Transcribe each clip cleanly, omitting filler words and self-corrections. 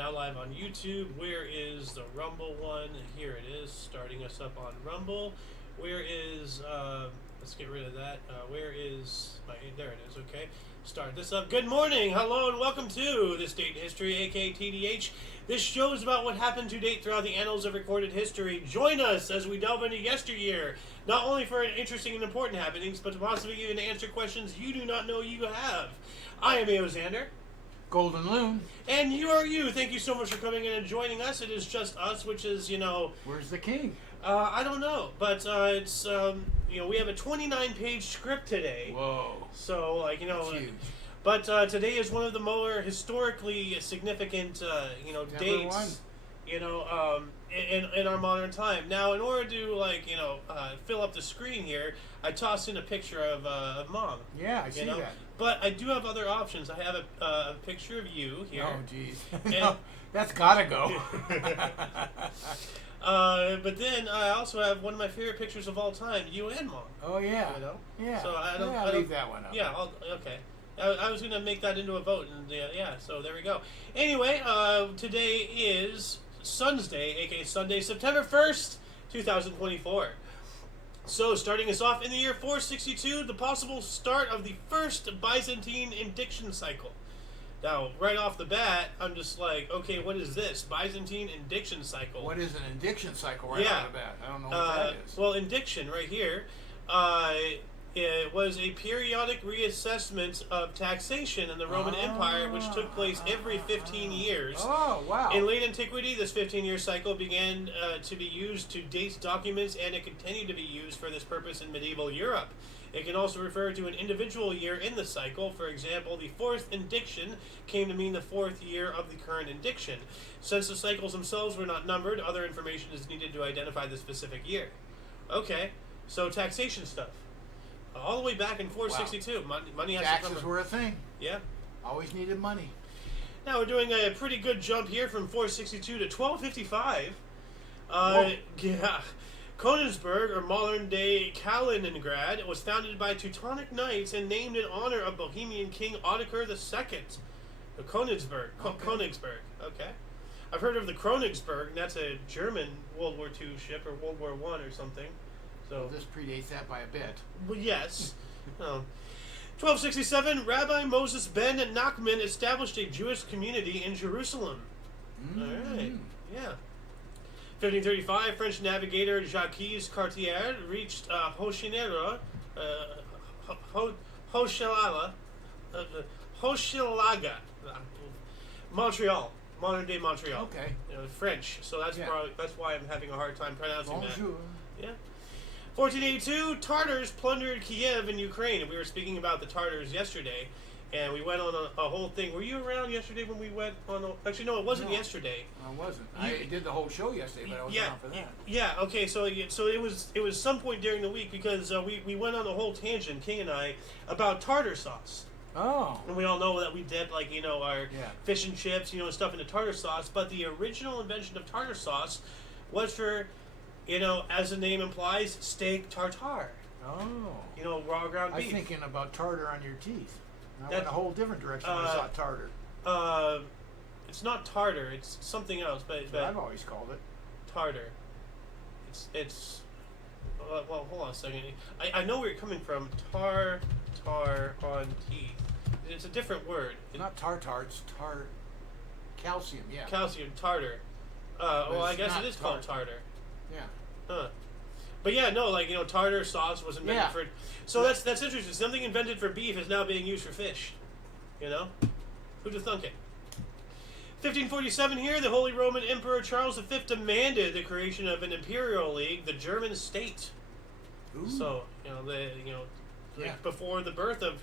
Now live on YouTube. Where is the Rumble one? Here it is, starting us up on Rumble. Where is, let's get rid of that. Where is my, there it is, okay. Start this up. Good morning, hello, and welcome to This Date in History, aka TDH. This show is about what happened to date throughout the annals of recorded history. Join us as we delve into yesteryear, not only for interesting and important happenings, but to possibly even answer questions you do not know you have. I am A.O. Xander. Golden Loon. And you are you. Thank you so much for coming in and joining us. It is just us, which is, Where's the king? I don't know. But it's, we have a 29-page script today. Whoa. So, That's huge. But today is one of the more historically significant, dates, in our modern time. Now, in order to, fill up the screen here, I tossed in a picture of Mom. Yeah, I see that. But I do have other options. I have a picture of you here. Oh, jeez. No, that's gotta go. But then I also have one of my favorite pictures of all time, you and Mom. Oh, yeah. Yeah. So I'll leave that one up. Yeah, okay. I was going to make that into a vote, and so there we go. Anyway, today is Sun's Day, aka Sunday, September 1st, 2024. So, starting us off in the year 462, the possible start of the first Byzantine indiction cycle. Now, right off the bat, I'm just like, okay, what is this? Byzantine indiction cycle. What is an indiction cycle right off the bat? I don't know what that is. Well, indiction, right here, it was a periodic reassessment of taxation in the Roman Empire, which took place every 15 years. Oh, wow. In late antiquity, this 15-year cycle began to be used to date documents, and it continued to be used for this purpose in medieval Europe. It can also refer to an individual year in the cycle. For example, the fourth indiction came to mean the fourth year of the current indiction. Since the cycles themselves were not numbered, other information is needed to identify the specific year. Okay, so taxation stuff. All the way back in 462. Wow. Money has Taxes to come. were a thing. Yeah. Always needed money. Now we're doing a pretty good jump here from 462 to 1255. Yeah. Königsberg, or modern-day Kaliningrad, was founded by Teutonic Knights and named in honor of Bohemian King Ottokar II. The Königsberg. Königsberg. Okay. I've heard of the Königsberg, and that's a German World War II ship, or World War I or something. So this predates that by a bit. Well, yes. 1267, Rabbi Moses ben Nachman established a Jewish community in Jerusalem. All right. Yeah. 1535, French navigator Jacques Cartier reached Hochelaga, Montreal, modern day Montreal. Okay. French, so that's why I'm having a hard time pronouncing Bonjour. that. Yeah. 1482, Tartars plundered Kiev in Ukraine. We were speaking about the Tartars yesterday, and we went on a whole thing. Were you around yesterday when we went on actually, no, it wasn't yesterday. I wasn't. I did the whole show yesterday, but I wasn't around for that. Yeah, okay, so it was some point during the week, because we went on a whole tangent, King and I, about tartar sauce. Oh. And we all know that we dip, our fish and chips, and stuff into tartar sauce, but the original invention of tartar sauce was for, as the name implies, steak tartare. Oh. Raw ground beef. I'm thinking about tartar on your teeth. I went a whole different direction when I saw tartar. It's not tartar. It's something else. But I've always called it tartar. It's. Well, hold on a second. I know where you're coming from. Tar on teeth. It's a different word. It's not tartar. It's calcium. Yeah. Calcium tartar. Well, I guess it is called tartar. Yeah. Huh. But yeah, no, tartar sauce was invented for. So that's interesting. Something invented for beef is now being used for fish. Who'd have thunk it? 1547 here, the Holy Roman Emperor Charles V demanded the creation of an imperial league, the German state. Ooh. So before the birth of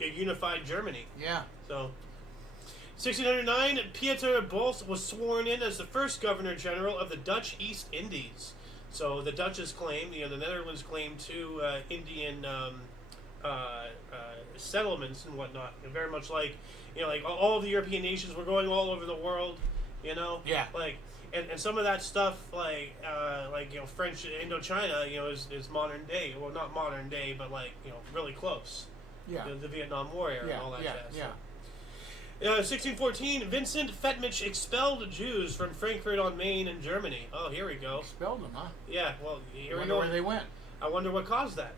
a unified Germany. Yeah. So. 1609, Pieter Bols was sworn in as the first Governor General of the Dutch East Indies. So the Dutch's claim, the Netherlands claimed two Indian settlements and whatnot. And very much like all of the European nations were going all over the world, Yeah. And some of that stuff, French Indochina, is modern day. Well, not modern day, but really close. Yeah. The Vietnam War era and all that jazz. Yeah. 1614, Vincent Fetmich expelled Jews from Frankfurt on Main in Germany. Oh, here we go. Expelled them, huh? Yeah, well, here we Wonder go. where they went. I wonder what caused that.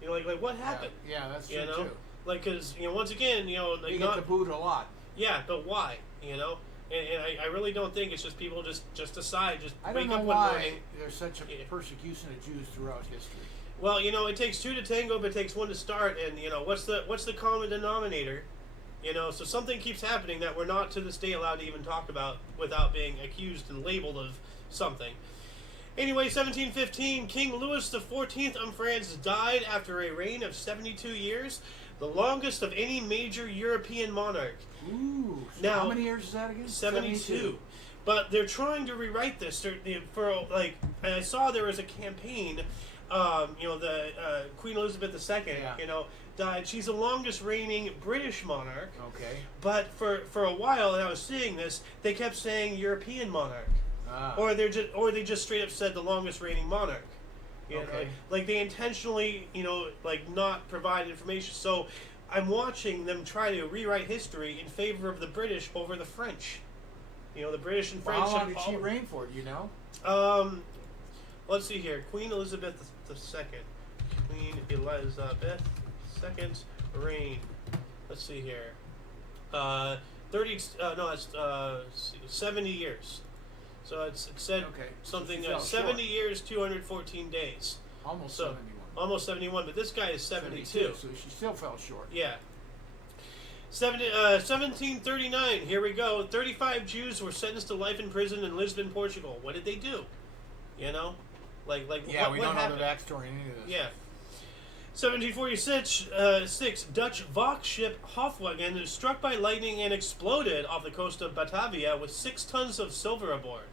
You know, like what happened? Yeah, that's true you know? too. Like, because, you know, once again, you know, like You not, get the boot a lot. yeah, but why? You know? And I really don't think it's just people just decide, just I wake don't know up one why morning. there's such a persecution of Jews throughout history. Well, you know, it takes two to tango, but it takes one to start. And you know, what's the common denominator? You know, so something keeps happening that we're not to this day allowed to even talk about without being accused and labeled of something. Anyway, 1715, King Louis XIV of France died after a reign of 72 years, the longest of any major European monarch. Ooh. So Now, how many years is that again? 72. But they're trying to rewrite this. For like, I saw there was a campaign. You know, the Queen Elizabeth II. Yeah. You know, died. She's the longest reigning British monarch. Okay. But for a while, and I was seeing this, they kept saying European monarch, or they just straight up said the longest reigning monarch. You know, Okay. like they intentionally, you know, like not provide information. So I'm watching them try to rewrite history in favor of the British over the French. You know, the British and French. Well, how long did she reign for? Do you know? Let's see here. Queen Elizabeth II. Queen Elizabeth II's reign. Let's see here. 70 years. So it said something So 70 years, 214 days. Almost So 71. almost 71, but this guy is 72. So she still fell short. Yeah. 1739, here we go. 35 Jews were sentenced to life in prison in Lisbon, Portugal. What did they do? You know? Like Yeah, we don't happened? know the backstory in any of this. Yeah. 1746, Dutch Vox ship Hofwagen is struck by lightning and exploded off the coast of Batavia with 6 tons of silver aboard.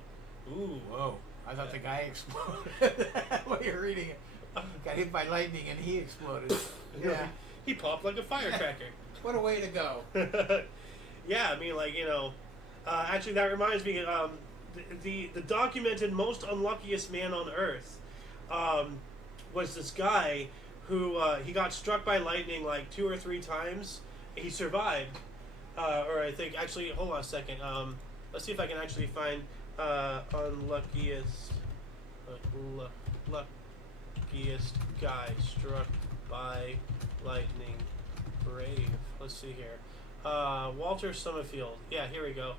Ooh. Whoa. I thought the guy exploded. While you're reading it. Got hit by lightning and he exploded. Yeah. He popped like a firecracker. What a way to go. Yeah, I mean, like, you know, actually that reminds me, the documented most unluckiest man on Earth was this guy who he got struck by lightning like 2 or 3 times. He survived, or I think actually, hold on a second. Let's see if I can actually find unluckiest guy struck by lightning. Brave. Let's see here. Walter Summerfield. Yeah, here we go.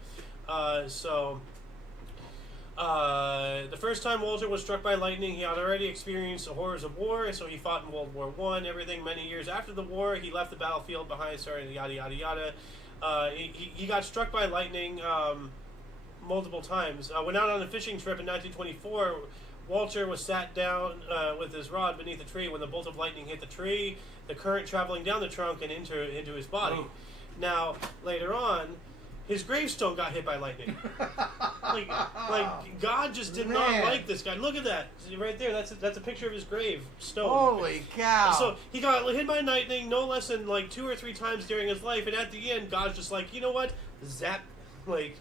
The first time Walter was struck by lightning, he had already experienced the horrors of war, so he fought in World War I. Everything many years after the war, he left the battlefield behind, starting yada yada yada. He got struck by lightning multiple times. Went out on a fishing trip in 1924. Walter was sat down with his rod beneath a tree when the bolt of lightning hit the tree, the current traveling down the trunk and into his body. Whoa. Now, later on, his gravestone got hit by lightning. like God just did not like this guy. Look at that. See, right there, that's a picture of his gravestone. Holy cow. So he got hit by lightning no less than like 2 or 3 times during his life, and at the end, God's just like, you know what? Zap. Like,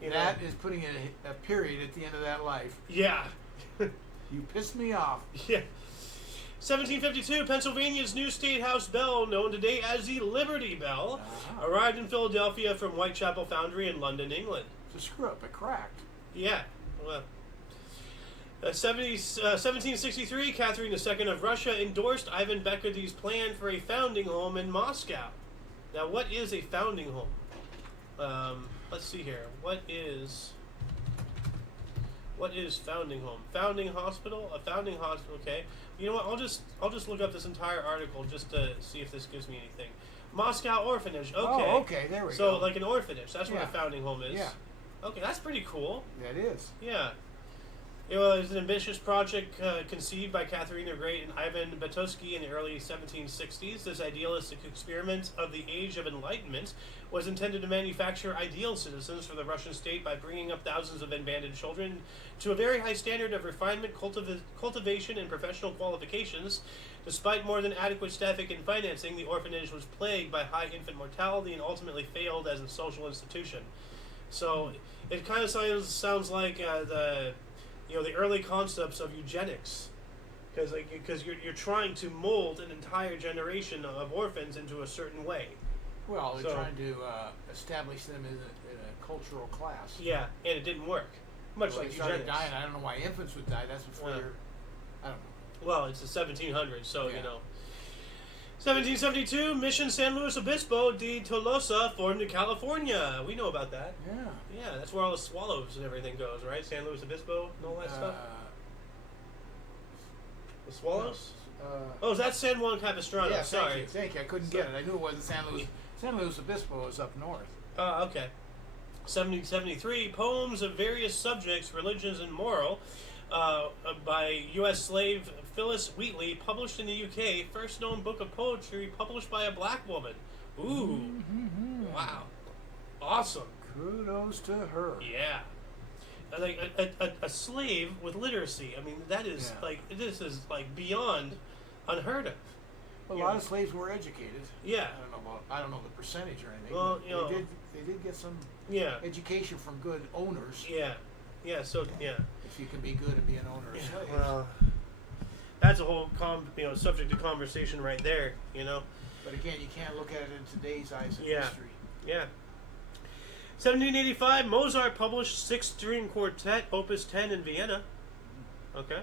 you know. That is putting a period at the end of that life. Yeah. You pissed me off. Yeah. 1752, Pennsylvania's new state house bell, known today as the Liberty Bell, arrived in Philadelphia from Whitechapel Foundry in London, England. It's a screw up. It cracked. Yeah. Well. 1763, Catherine II of Russia endorsed Ivan Bekedy's plan for a founding home in Moscow. Now, what is a founding home? Let's see here. What is founding home? Founding hospital? A founding hospital, okay. You know what, I'll just look up this entire article just to see if this gives me anything. Moscow Orphanage, okay. Oh, okay, there we go. So, like an orphanage, that's what Yeah. a founding home is. Yeah. Okay, that's pretty cool. That is. Yeah. It was an ambitious project conceived by Catherine the Great and Ivan Betosky in the early 1760s. This idealistic experiment of the Age of Enlightenment was intended to manufacture ideal citizens for the Russian state by bringing up thousands of abandoned children to a very high standard of refinement, cultivation, and professional qualifications. Despite more than adequate staffing and financing, the orphanage was plagued by high infant mortality and ultimately failed as a social institution. So it kind of sounds like the early concepts of eugenics, because you're trying to mold an entire generation of orphans into a certain way, Well, they're So- trying to establish them in a cultural class. Yeah, and it didn't work. Much Well, like they started eugenics. dying. I don't know why infants would die. That's before Yeah. you're. I don't know. Well, it's the 1700s, so Yeah. you know. 1772, Mission San Luis Obispo de Tolosa formed in California. We know about that. Yeah. Yeah, that's where all the swallows and everything goes, right? San Luis Obispo and all that stuff. The swallows? Oh, is that San Juan Capistrano? Yeah, Sorry. thank you. I couldn't get it. I knew it wasn't San Luis. San Luis Obispo is up north. Okay. 1773, poems of various subjects, religions, and moral, by U.S. slave Phyllis Wheatley, published in the UK. First known book of poetry published by a black woman. Ooh. Wow. Awesome. Kudos to her. Yeah. Like a slave with literacy. I mean, that is this is like beyond unheard of. A lot of slaves were educated. Yeah. I don't know the percentage or anything. Well, but they did get some education from good owners. Yeah. Yeah. So yeah. If you can be good and be an owner of slaves. Well, that's a whole subject of conversation right there. You know. But again, you can't look at it in today's eyes of Yeah. history. Yeah. 1785, Mozart published Sixth String Quartet, Opus 10 in Vienna. Okay.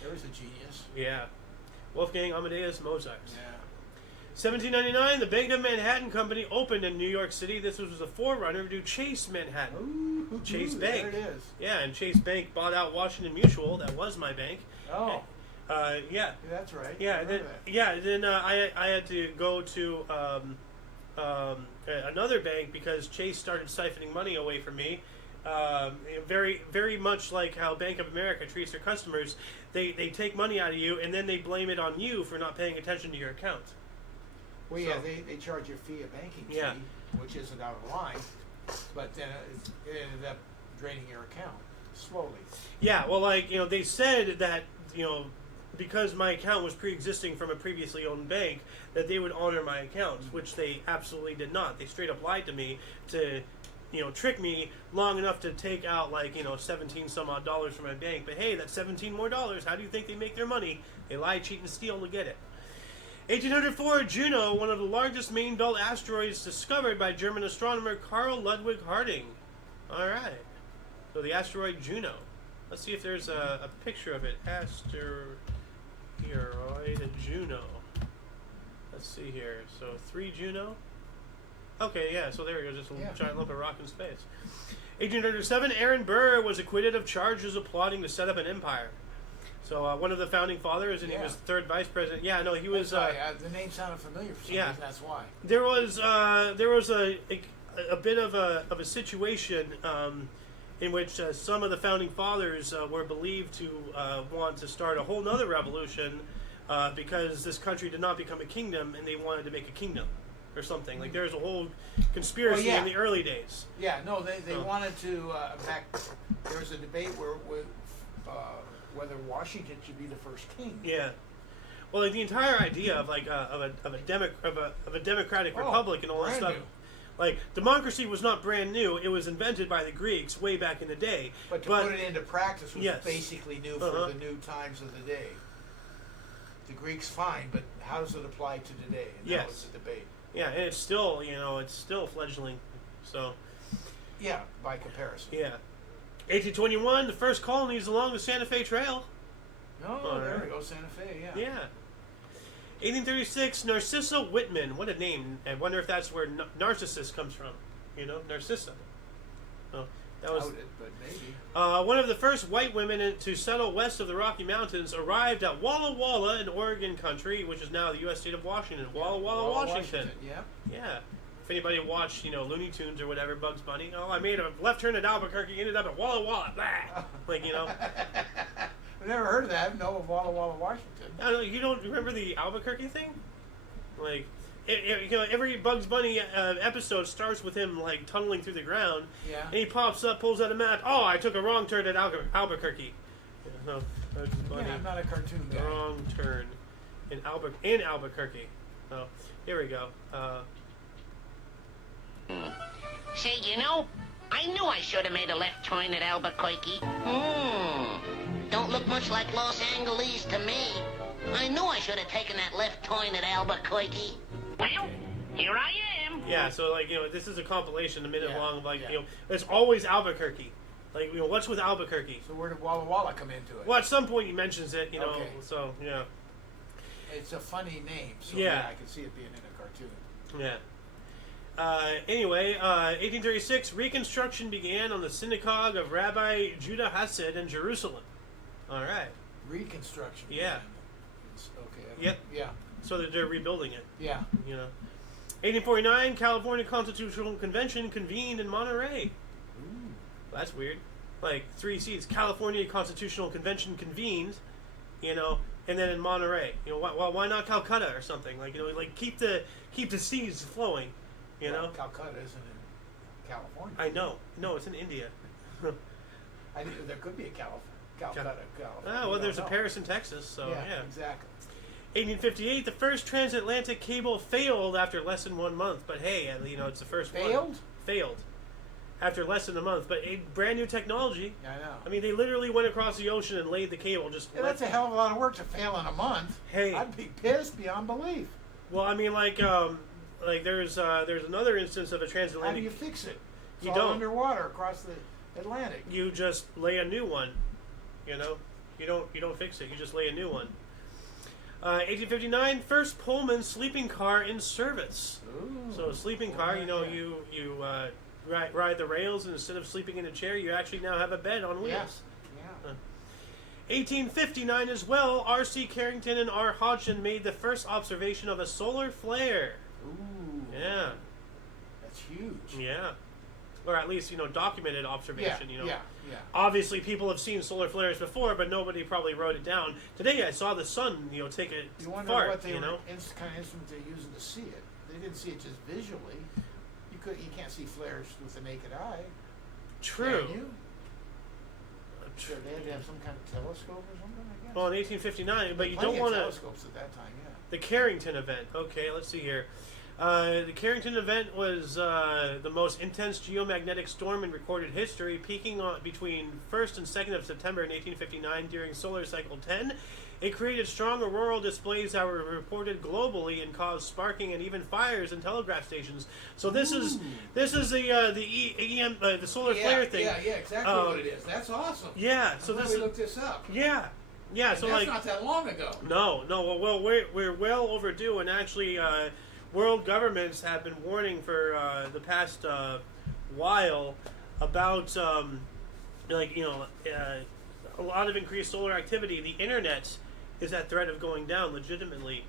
There was a genius. Yeah. Wolfgang Amadeus Mozart. Yeah. 1799, the Bank of Manhattan Company opened in New York City. This was a forerunner to Chase Manhattan. Ooh, Chase Bank. There it is. Yeah, and Chase Bank bought out Washington Mutual. That was my bank. Oh. Yeah. That's right. Yeah. I Then, remember that. yeah. Then I had to go to another bank because Chase started siphoning money away from me. Very, very much like how Bank of America treats their customers. They take money out of you and then they blame it on you for not paying attention to your account. Well, yeah, So- they charge you a fee, a banking fee, Yeah. which isn't out of line, but then it ended up draining your account slowly. Yeah, well, they said that, because my account was pre-existing from a previously owned bank, that they would honor my accounts, which they absolutely did not. They straight up lied to me to, trick me long enough to take out 17 some odd dollars from my bank. But hey, that's 17 more dollars. How do you think they make their money? They lie, cheat, and steal to get it. 1804, Juno, one of the largest main belt asteroids discovered by German astronomer Carl Ludwig Harding. All right. So the asteroid Juno. Let's see if there's a picture of it. Asteroid Juno. Let's see here. So 3 Juno. Okay, yeah, so there we go. Just a giant lump of rock in space. 1837, Aaron Burr was acquitted of charges of plotting to set up an empire. So one of the founding fathers, and he was third vice president. Yeah, no, he was. The name sounded familiar for some reason. That's why. There was a bit of a situation in which some of the founding fathers were believed to want to start a whole nother revolution because this country did not become a kingdom, and they wanted to make a kingdom or something. Like there's a whole conspiracy in the early days. Yeah, no, they wanted to back. There was a debate whether Washington should be the first king. Yeah. Well, the entire idea of a democratic republic and all that stuff. New. Like democracy was not brand new; it was invented by the Greeks way back in the day. But to put it into practice was Yes. basically new for the new times of the day. The Greeks fine, but how does it apply to today? And that was the debate. Yeah, and it's still fledgling. So. Yeah, by comparison. Yeah. 1821, the first colonies along the Santa Fe Trail. Oh, there we go, Santa Fe. Yeah. Yeah. 1836, Narcissa Whitman. What a name! I wonder if that's where Narcissus comes from. Narcissa. Oh, that was Doubt it, but maybe. one of the first white women to settle west of the Rocky Mountains. Arrived at Walla Walla in Oregon country, which is now the U.S. state of Washington. Walla Walla, Washington. Yeah. Yeah. If anybody watched, Looney Tunes or whatever, Bugs Bunny. Oh, I made a left turn at Albuquerque, ended up at Walla Walla. Blah. I've never heard of that. No, of Walla Walla, Washington. I don't know, you don't remember the Albuquerque thing? Like, every Bugs Bunny episode starts with him tunneling through the ground. Yeah. And he pops up, pulls out a map. Oh, I took a wrong turn at Albuquerque. No, Bugs Bunny. Yeah, I'm not a cartoon guy. Wrong turn in Albuquerque. Oh, here we go. Say, I knew I should have made a left turn at Albuquerque. Don't look much like Los Angeles to me. I knew I should have taken that left turn at Albuquerque. Well, here I am. Yeah, so like this is a compilation, a minute long, like yeah. it's always Albuquerque. Like what's with Albuquerque? So where did Walla Walla come into it? Well, at some point he mentions it, Okay. So yeah. It's a funny name, so Yeah. I can see it being in a cartoon. Yeah. Anyway, 1836, Reconstruction began on the synagogue of Rabbi Judah Hasid in Jerusalem. All right. Reconstruction. Yeah. Okay. Yep. Yeah. So that they're rebuilding it. Yeah. 1849, California Constitutional Convention convened in Monterey. Ooh. That's weird. Like 3 seats. California Constitutional Convention convened, and then in Monterey. Why not Calcutta or something? Like like keep the seas flowing. Well, Calcutta isn't in California. I know. No, it's in India. There could be a Calcutta. California. Oh, well, there's a Paris in Texas, so yeah. Exactly. 1858, the first transatlantic cable failed after less than 1 month. But hey, it's the first one. Failed. After less than a month. But a brand new technology. Yeah, I know. I mean, they literally went across the ocean and laid the cable. That's a hell of a lot of work to fail in a month. Hey. I'd be pissed beyond belief. Well, I mean, like there's another instance of a transatlantic. How do you fix it? It's You all don't. underwater across the Atlantic. You just lay a new one. You don't fix it. You just lay a new one. 1859, first Pullman sleeping car in service. Ooh. So a sleeping car, you ride the rails, and instead of sleeping in a chair, you actually now have a bed on wheels. Yeah. 1859 as well, R.C. Carrington and R. Hodgson made the first observation of a solar flare. Ooh. Yeah. That's huge. Yeah. Or at least, documented observation, Yeah. Obviously, people have seen solar flares before, but nobody probably wrote it down. Today, I saw the sun, take a You wonder fart, what they you know? kind of instrument they're using to see it. They didn't see it just visually. You can't see flares with the naked eye. True. Can you? Sure, they had to have some kind of telescope or something, I guess. Well, in 1859, but you Plenty don't of want to... telescopes at that time, yeah. The Carrington event. Okay, let's see here. The Carrington event was the most intense geomagnetic storm in recorded history, peaking between 1st and 2nd of September in 1859 during solar cycle 10. It created strong auroral displays that were reported globally and caused sparking and even fires in telegraph stations. So this is the solar flare thing. Yeah, exactly what it is. That's awesome. Yeah, so I'm glad we looked this up. Yeah. And So that's not that long ago. No. Well, we're well overdue, and actually, world governments have been warning for the past while about a lot of increased solar activity. The internet is at threat of going down legitimately.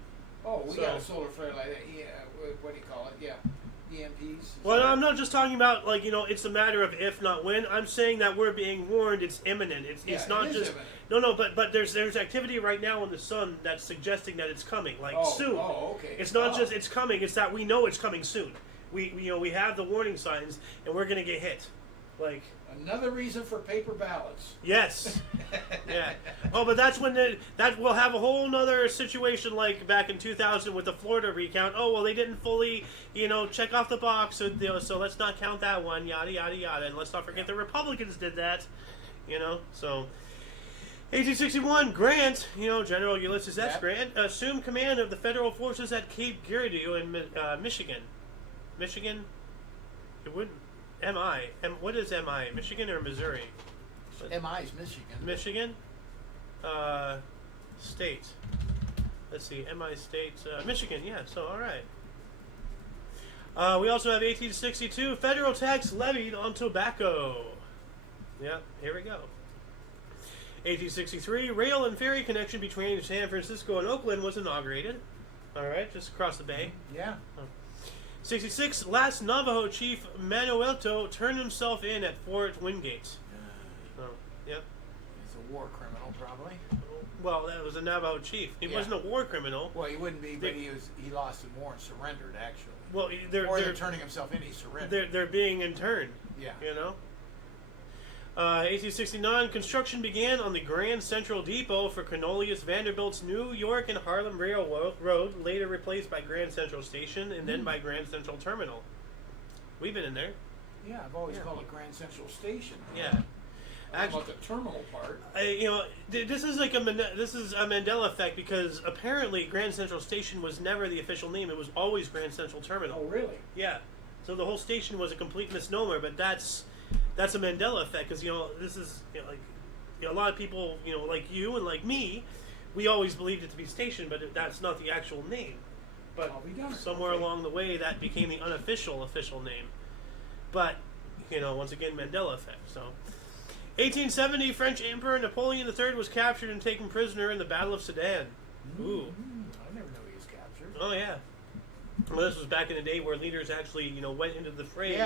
Oh, we got a solar flare like that. Yeah, what do you call it? Yeah. EMPs. Well, I'm not just talking about it's a matter of if, not when. I'm saying that we're being warned. It's imminent. It's not just imminent. No. But there's activity right now in the sun that's suggesting that it's coming, soon. Oh, okay. It's not just it's coming. It's that we know it's coming soon. We have the warning signs, and we're gonna get hit. Another reason for paper ballots. Yes. Yeah. Oh, but that's when that we'll have a whole nother situation like back in 2000 with the Florida recount. Oh, well, they didn't fully, check off the box, so let's not count that one, yada, yada, yada. And let's not forget the Republicans did that, so... 1861, Grant, General Ulysses S. Grant, assumed command of the federal forces at Cape Girardeau in Michigan. Michigan? It wouldn't... M.I. What is M.I.? Michigan or Missouri? M.I. is Michigan. Michigan? State. Let's see. M.I. State. Michigan, yeah. So, all right. We also have 1862. Federal tax levied on tobacco. Yep, here we go. 1863. Rail and ferry connection between San Francisco and Oakland was inaugurated. All right, just across the bay. Yeah. 66, last Navajo chief Manuelto turned himself in at Fort Wingate. Yep. He's a war criminal, probably. Well, that was a Navajo chief. He wasn't a war criminal. Well, he wouldn't be, but he lost in war and surrendered, actually. Well, they're turning himself in, he surrendered. They're being interned. Yeah. 1869, construction began on the Grand Central Depot for Cornelius Vanderbilt's New York and Harlem Railroad, later replaced by Grand Central Station and then by Grand Central Terminal. We've been in there. Yeah, I've always called it Grand Central Station. Yeah. Actually, about the terminal part. This is like this is a Mandela effect because apparently Grand Central Station was never the official name. It was always Grand Central Terminal. Oh, really? Yeah. So the whole station was a complete misnomer, but that's a Mandela effect because this is a lot of people like you and like me, we always believed it to be station, but that's not the actual name. But somewhere along the way, that became the unofficial official name. But once again, Mandela effect. So, 1870, French Emperor Napoleon III was captured and taken prisoner in the Battle of Sedan. Ooh. I never knew he was captured. Oh yeah. Well, this was back in the day where leaders actually, went into the fray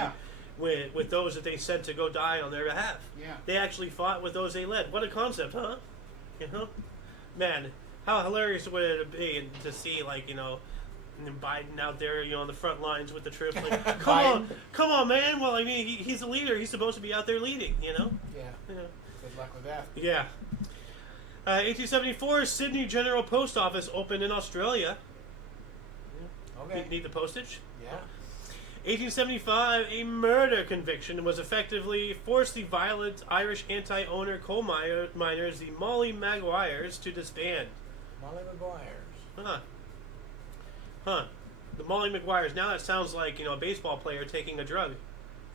with those that they sent to go die on their behalf. Yeah. They actually fought with those they led. What a concept, huh? Man, how hilarious would it be to see, Biden out there, on the front lines with the troops. Like, come on, man. Well, I mean, he's a leader. He's supposed to be out there leading, Yeah. Good luck with that. Yeah. 1874, Sydney General Post Office opened in Australia. Okay. Need the postage? Yeah. 1875, a murder conviction was effectively forced the violent Irish anti-owner coal miners, the Molly Maguires, to disband. Molly Maguires. Huh. The Molly Maguires. Now that sounds like, a baseball player taking a drug.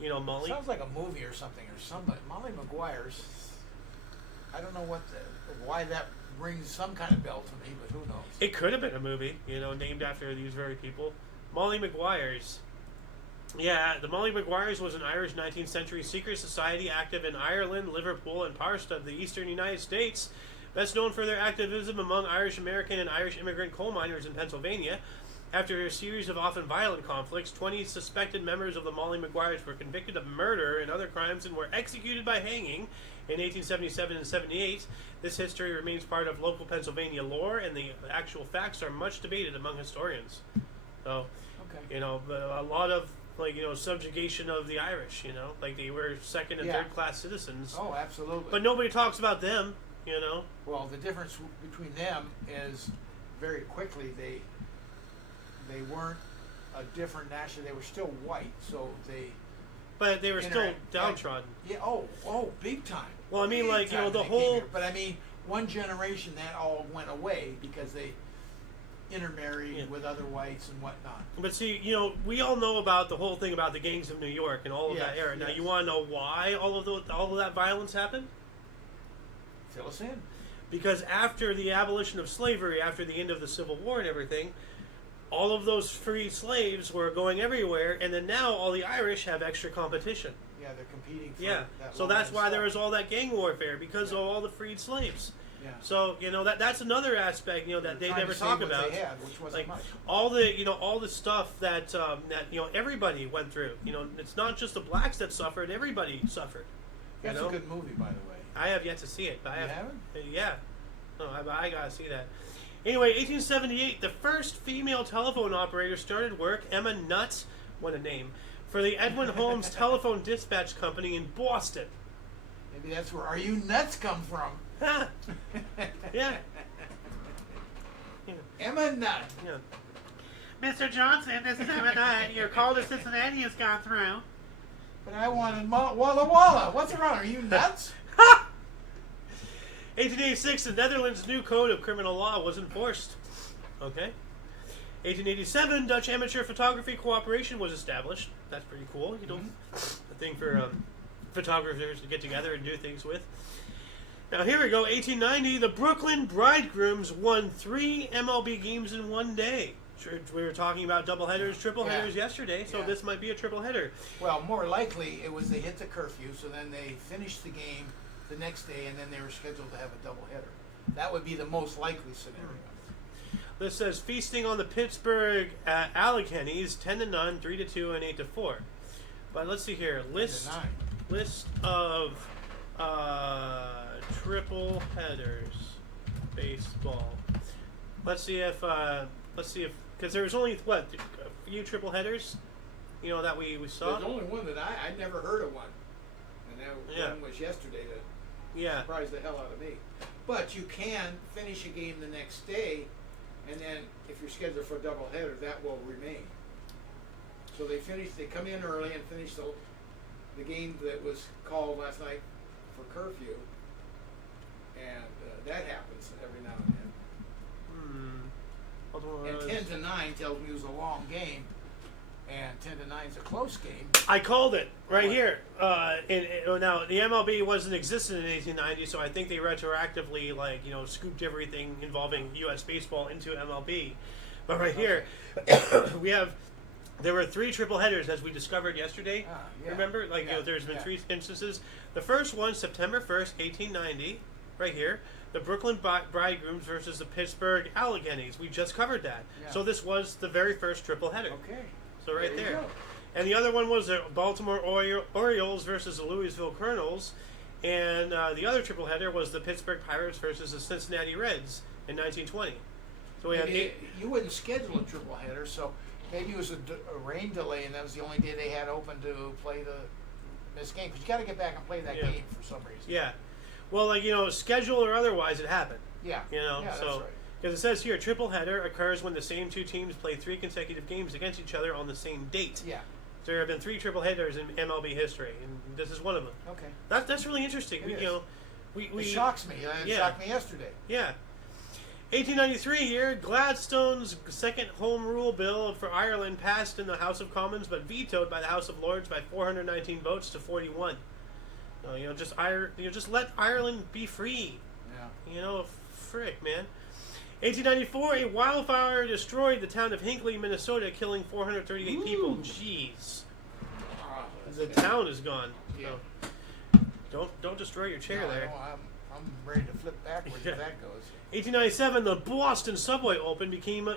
Molly. Sounds like a movie or something or somebody. Molly Maguires. I don't know why that rings some kind of bell to me, but who knows? It could have been a movie, named after these very people. Molly Maguires. Yeah, the Molly Maguires was an Irish 19th century secret society active in Ireland, Liverpool, and parts of the eastern United States. Best known for their activism among Irish American and Irish immigrant coal miners in Pennsylvania. After a series of often violent conflicts, 20 suspected members of the Molly Maguires were convicted of murder and other crimes and were executed by hanging in 1877 and 78. This history remains part of local Pennsylvania lore, and the actual facts are much debated among historians. So, okay. A lot of subjugation of the Irish, like they were second and third class citizens. Oh, absolutely. But nobody talks about them, Well, the difference between them is very quickly they weren't a different nationality. They were still white, so they. But they were still downtrodden. Yeah. Oh, big time. Well, I mean, big time the they whole. came here. But I mean, one generation that all went away because they intermarried with other whites and whatnot. But see, we all know about the whole thing about the gangs of New York and all of that era. Now, you want to know why all of that violence happened? Fill us in. Because after the abolition of slavery, after the end of the Civil War and everything, all of those free slaves were going everywhere, and then now all the Irish have extra competition. Yeah, they're competing for that. So that's why there was all that gang warfare, because of all the freed slaves. Yeah. So that's another aspect that they never talk about. They had, which wasn't much. All the stuff that everybody went through. It's not just the blacks that suffered; everybody suffered. That's a good movie, by the way. I have yet to see it. But you haven't? Yeah. No, I gotta see that. Anyway, 1878, the first female telephone operator started work. Emma Nutt, what a name, for the Edwin Holmes Telephone Dispatch Company in Boston. Maybe that's where "Are you nuts" come from. Yeah. Emma Nutt. Yeah. Mr. Johnson, this is Emma Nutt. Your call to Cincinnati has gone through. But I wanted Walla Walla. What's wrong? Are you nuts? 1886, the Netherlands' new code of criminal law was enforced. Okay. 1887, Dutch Amateur Photography Cooperation was established. That's pretty cool. A thing for photographers to get together and do things with. Now here we go. 1890, the Brooklyn Bridegrooms won 3 MLB games in one day. We were talking about double headers, triple headers yesterday, so this might be a triple header. Well, more likely it was they hit the curfew, so then they finished the game the next day, and then they were scheduled to have a double header. That would be the most likely scenario. This says feasting on the Pittsburgh Alleghenies, 10-0, 3-2, and 8-4. But let's see here. List of triple headers baseball. Let's see if because there was only a few triple headers, that we saw. There's only one that I never heard of one, and that one was yesterday. That surprised the hell out of me. But you can finish a game the next day, and then if you're scheduled for a double header, that will remain. So they come in early and finish the game that was called last night, for curfew, and that happens every now and then. And 10 to 9 tells me it was a long game, and 10 to 9 is a close game. I called it right here. Now the MLB wasn't existent in 1890, so I think they retroactively scooped everything involving U.S. baseball into MLB. But right here, there were 3 triple headers, as we discovered yesterday. Yeah. Remember? There's been 3 instances. The first one, September 1st, 1890, right here. The Brooklyn Bridegrooms versus the Pittsburgh Alleghenies. We just covered that. Yeah. So this was the very first triple header. Okay. So right There you there. go. And the other one was the Baltimore Orioles versus the Louisville Colonels. And the other triple header was the Pittsburgh Pirates versus the Cincinnati Reds in 1920. So we had You wouldn't schedule a triple header, so maybe it was a rain delay, and that was the only day they had open to play this game. Because you got to get back and play that game for some reason. Yeah. Well, schedule or otherwise, it happened. Yeah. Yeah, that's so right. because it says here, triple header occurs when the same 2 teams play 3 consecutive games against each other on the same date. Yeah. There have been 3 triple headers in MLB history, and this is one of them. Okay. That's really interesting. It is. It shocks me. It shocked me yesterday. Yeah. 1893 here, Gladstone's second Home Rule Bill for Ireland passed in the House of Commons, but vetoed by the House of Lords by 419 votes to 41. Just let Ireland be free. Yeah. Frick, man. 1894, a wildfire destroyed the town of Hinckley, Minnesota, killing 438 people. Jeez. The town is gone. Yeah. So don't destroy your chair there. I'm ready to flip backwards if that goes. 1897, the Boston subway opened,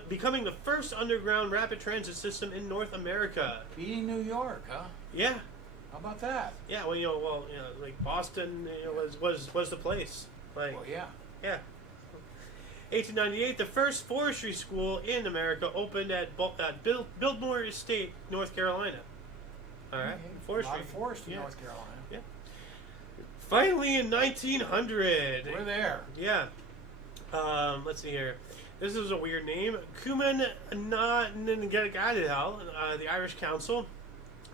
becoming the first underground rapid transit system in North America. Beating New York, huh? Yeah. How about that? Yeah. Boston, was the place. Well, yeah. Yeah. 1898, the first forestry school in America opened at Biltmore Estate, North Carolina. All right. Forestry. A lot of forest in North Carolina. Yeah. Finally, in 1900. We're there. Yeah. Let's see here. This is a weird name. Cumann na Ngadal, the Irish Council,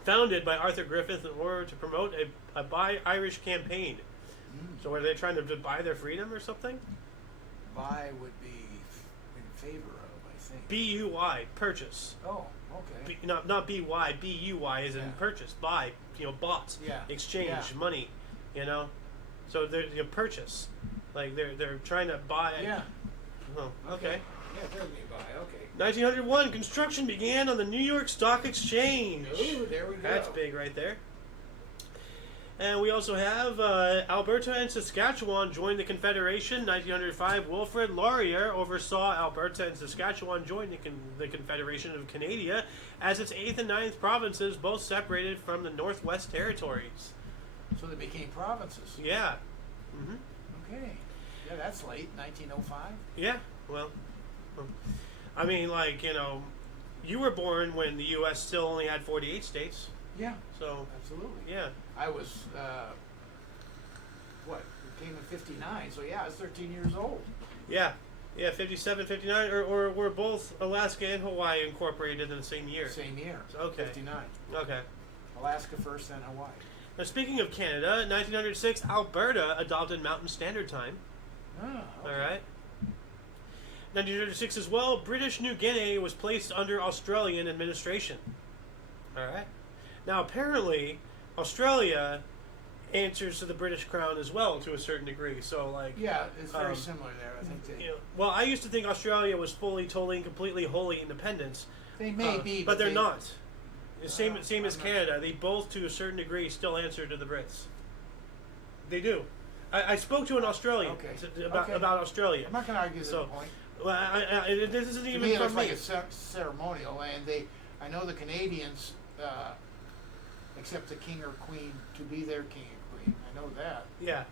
founded by Arthur Griffith in order to promote a Buy Irish campaign. So were they trying to buy their freedom or something? Buy would be in favor of, I think. B-U-Y, purchase. Oh, okay. Not B-Y, B-U-Y is in purchase. Buy, bought. Yeah. Exchange, money, So they're purchase. They're trying to buy. Yeah. Oh, okay. Yeah, they're buy, okay. 1901, construction began on the New York Stock Exchange. Ooh, there we go. That's big right there. And we also have Alberta and Saskatchewan joined the Confederation. 1905, Wilfrid Laurier oversaw Alberta and Saskatchewan join the Confederation of Canada as its 8th and 9th provinces, both separated from the Northwest Territories. So they became provinces. Yeah. Mm-hmm. Okay. Yeah, that's late, 1905. Yeah, well, I mean, you were born when the U.S. still only had 48 states. Yeah. So. Absolutely. Yeah. I was, we came in 59, so yeah, I was 13 years old. Yeah. Yeah, 57, 59, or were both Alaska and Hawaii incorporated in the same year? Same year. Okay. 59. Okay. Alaska first, then Hawaii. Now, speaking of Canada, 1906, Alberta adopted Mountain Standard Time. Oh, okay. All right. 1936 as well, British New Guinea was placed under Australian administration. All right. Now, apparently, Australia answers to the British Crown as well to a certain degree. So, yeah, it's very similar there. I think well, I used to think Australia was fully, totally, and completely, wholly independent. They may be, but they're not. Same as Canada. They both, to a certain degree, still answer to the Brits. They do. I spoke to an Australian about Australia. I'm not going to argue the point. Well, this isn't even it from looks me. like it's ceremonial, and I know the Canadians accept the king or queen to be their king or queen. I know that. Yeah.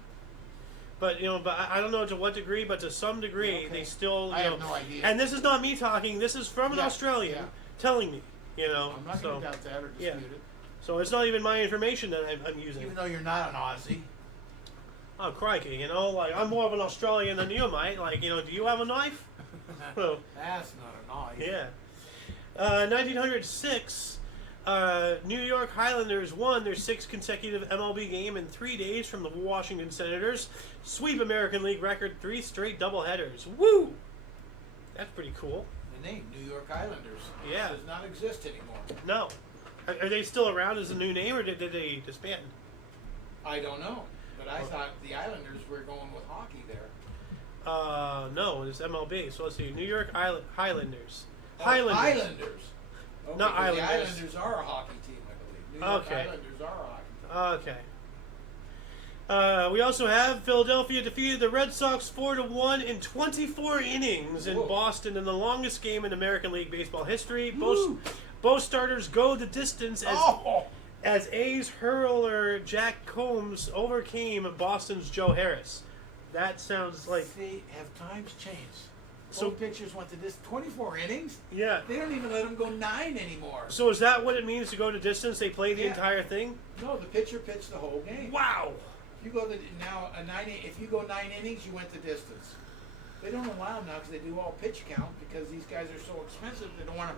But I don't know to what degree, but to some degree, they still. I have no idea. And this is not me talking. This is from an Australian telling me. I'm not going to doubt that or dispute it. So it's not even my information that I'm using. Even though you're not an Aussie. Oh, crikey, I'm more of an Australian than you, mate. Do you have a knife? That's not a knife. Yeah. 1906, New York Highlanders won their 6th consecutive MLB game in 3 days from the Washington Senators. Sweep American League record 3 straight doubleheaders. Woo! That's pretty cool. The name, New York Islanders, does not exist anymore. No. Are they still around as a new name, or did they disband? I don't know. But I thought the Islanders were going with hockey there. No, it's MLB. So let's see. New York Highlanders. Oh, Highlanders. Islanders. Okay, Not Islanders. The Islanders are a hockey team, I believe. New York Islanders are a hockey team. Okay. We also have Philadelphia defeated the Red Sox 4-1 in 24 innings in Boston in the longest game in American League Baseball history. Both starters go the distance as A's hurler Jack Combs overcame Boston's Joe Harris. That sounds like... See, have times changed? So pitchers went to this 24 innings? Yeah. They don't even let them go 9 anymore. So is that what it means to go to distance? They play the entire thing? No, the pitcher pitched the whole game. Wow. If you go to if you go 9 innings, you went the distance. They don't allow them now because they do all pitch count because these guys are so expensive. They don't want to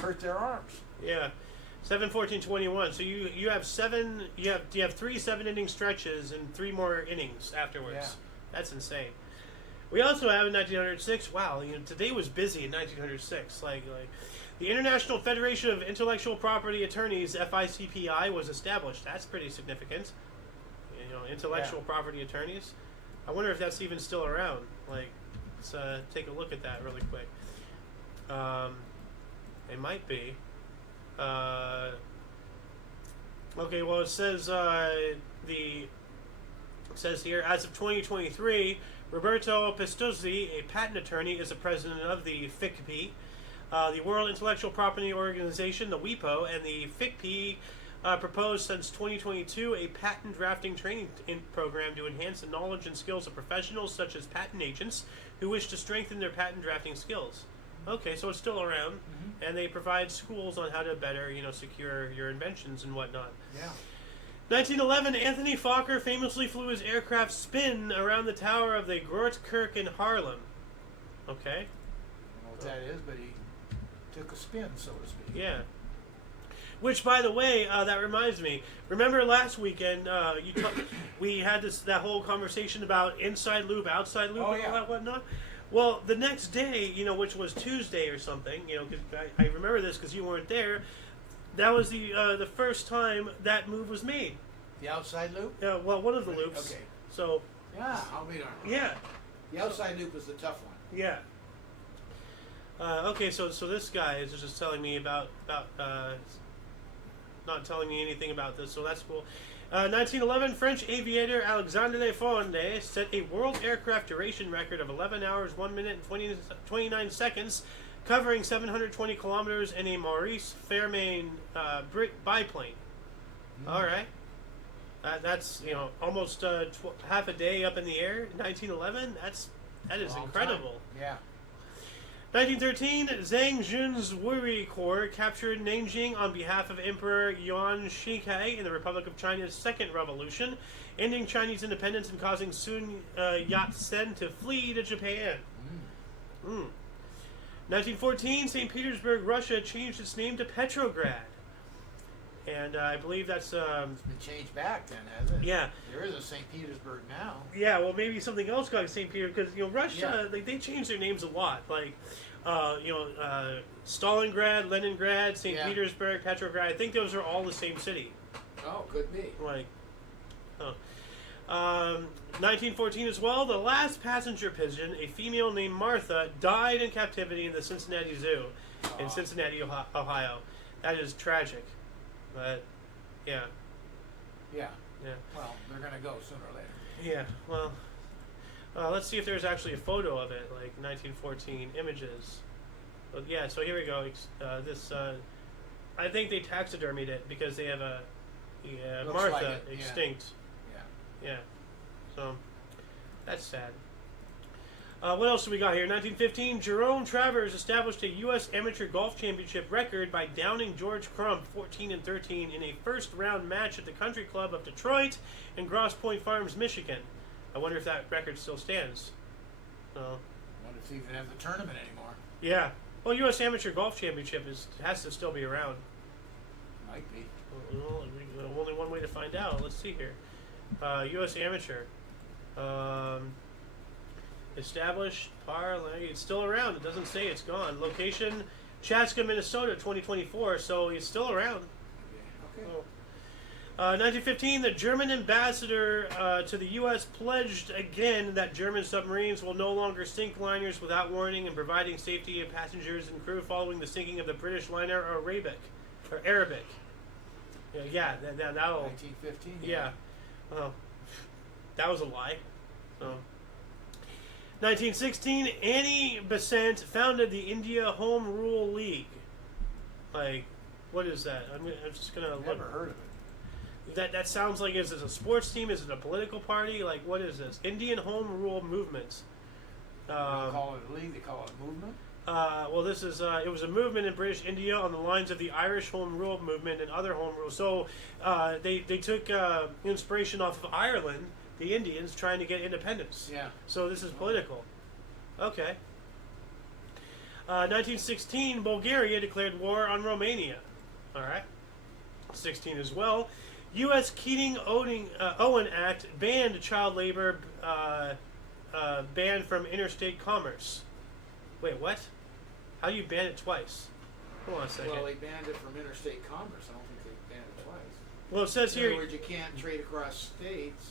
hurt their arms. Yeah. 7-14-21. So you have 3 7-inning stretches and 3 more innings afterwards. Yeah. That's insane. We also have in 1906. Wow, today was busy in 1906. Like the International Federation of Intellectual Property Attorneys (FICPI) was established. That's pretty significant. Intellectual property attorneys. I wonder if that's even still around. Like, let's take a look at that really quick. It might be. Okay, well, it says here, as of 2023, Roberto Pistozzi, a patent attorney, is the president of the FICPI, the World Intellectual Property Organization, the WIPO, and the FICPI proposed since 2022 a patent drafting training program to enhance the knowledge and skills of professionals such as patent agents who wish to strengthen their patent drafting skills. Okay, so it's still around, and they provide schools on how to better, secure your inventions and whatnot. Yeah. 1911, Anthony Fokker famously flew his aircraft spin around the tower of the Grote Kerk in Haarlem. Okay. I don't know what that is, but he took a spin, so to speak. Yeah. Which, by the way, that reminds me. Remember last weekend we had that whole conversation about inside loop, outside loop, and all that whatnot? Well, the next day, which was Tuesday or something, because I remember this because you weren't there. That was the first time that move was made. The outside loop? Yeah, well, one of the loops. Okay. So. Yeah, I'll be darned. Yeah. The outside loop was the tough one. Yeah. Okay, so this guy is just telling me about not telling me anything about this, so that's cool. 1911, French aviator Alexandre Lefonde set a world aircraft duration record of 11 hours, 1 minute, and 29 seconds, covering 720 kilometers in a Maurice Fairmain biplane. All right. That's, almost half a day up in the air in 1911. That is incredible. Time. Yeah. 1913, Zhang Jun's Wuri Corps captured Nanjing on behalf of Emperor Yuan Shikai in the Republic of China's Second Revolution, ending Chinese independence and causing Sun Yat-sen to flee to Japan. 1914, St. Petersburg, Russia changed its name to Petrograd. And I believe that's... it's been changed back then, hasn't it? Yeah. There is a St. Petersburg now. Yeah, well, maybe something else got St. Peter, because, Russia, they change their names a lot. Like, Stalingrad, Leningrad, St. Petersburg, Petrograd. I think those are all the same city. Oh, could be. Like, 1914 as well, the last passenger pigeon, a female named Martha, died in captivity in the Cincinnati Zoo in Cincinnati, Ohio. That is tragic. But, yeah. Yeah. Well, they're going to go sooner or later. Yeah, well, let's see if there's actually a photo of it, like 1914 images. But yeah, so here we go. I think they taxidermied it because they have Martha like extinct. Yeah. So, that's sad. What else do we got here? 1915, Jerome Travers established a U.S. Amateur Golf Championship record by downing George Crump 14-13 in a first-round match at the Country Club of Detroit in Grosse Pointe Farms, Michigan. I wonder if that record still stands. I wonder if they even have the tournament anymore. Yeah. Well, U.S. Amateur Golf Championship has to still be around. Might be. Well, only one way to find out. Let's see here. U.S. Amateur. Established parlay. It's still around. It doesn't say it's gone. Location, Chaska, Minnesota, 2024. So it's still around. Okay. Oh. 1915, the German ambassador to the U.S. pledged again that German submarines will no longer sink liners without warning and providing safety of passengers and crew following the sinking of the British liner Arabic. Yeah, that'll... 1915? Yeah. Well, that was a lie. So. 1916, Annie Besant founded the India Home Rule League. Like, what is that? I'm just going to look. Never heard of it. That sounds like, is it a sports team? Is it a political party? Like, what is this? Indian Home Rule Movement. They don't call it a league, they call it a movement? Well, this is, it was a movement in British India on the lines of the Irish Home Rule movement and other home rule. So they took inspiration off of Ireland, the Indians, trying to get independence. Yeah. So this is political. Okay. 1916, Bulgaria declared war on Romania. All right. 16 as well. U.S. Keating-Owen Act banned child labor banned from interstate commerce. Wait, what? How do you ban it twice? Hold on a second. Well, they banned it from interstate commerce. I don't think they banned it twice. Well, it says In here. other words, you can't trade across states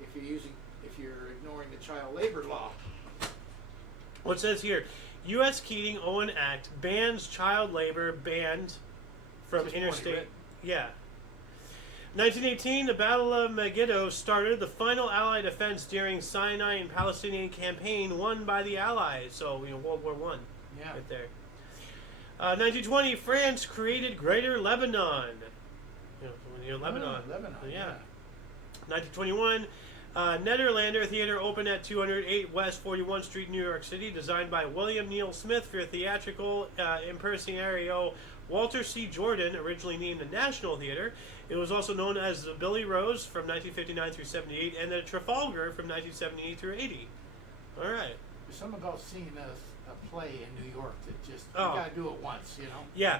if you're ignoring the child labor law. Well, it says here, U.S. Keating-Owen Act bans child labor banned from Just interstate. poorly Yeah. 1918, the Battle of Megiddo started, the final Allied offense during Sinai and Palestinian campaign won by the Allies. So, World War I. Yeah. Right there. 1920, France created Greater Lebanon. Lebanon. Lebanon. Yeah. 1921, Nederlander Theater opened at 208 West 41st Street, New York City, designed by William Neal Smith for theatrical impresario Walter C. Jordan, originally named the National Theater. It was also known as the Billy Rose from 1959 through 78 and the Trafalgar from 1978 through 80. All right. There's something about seeing a play in New York that just, you gotta do it once, Yeah.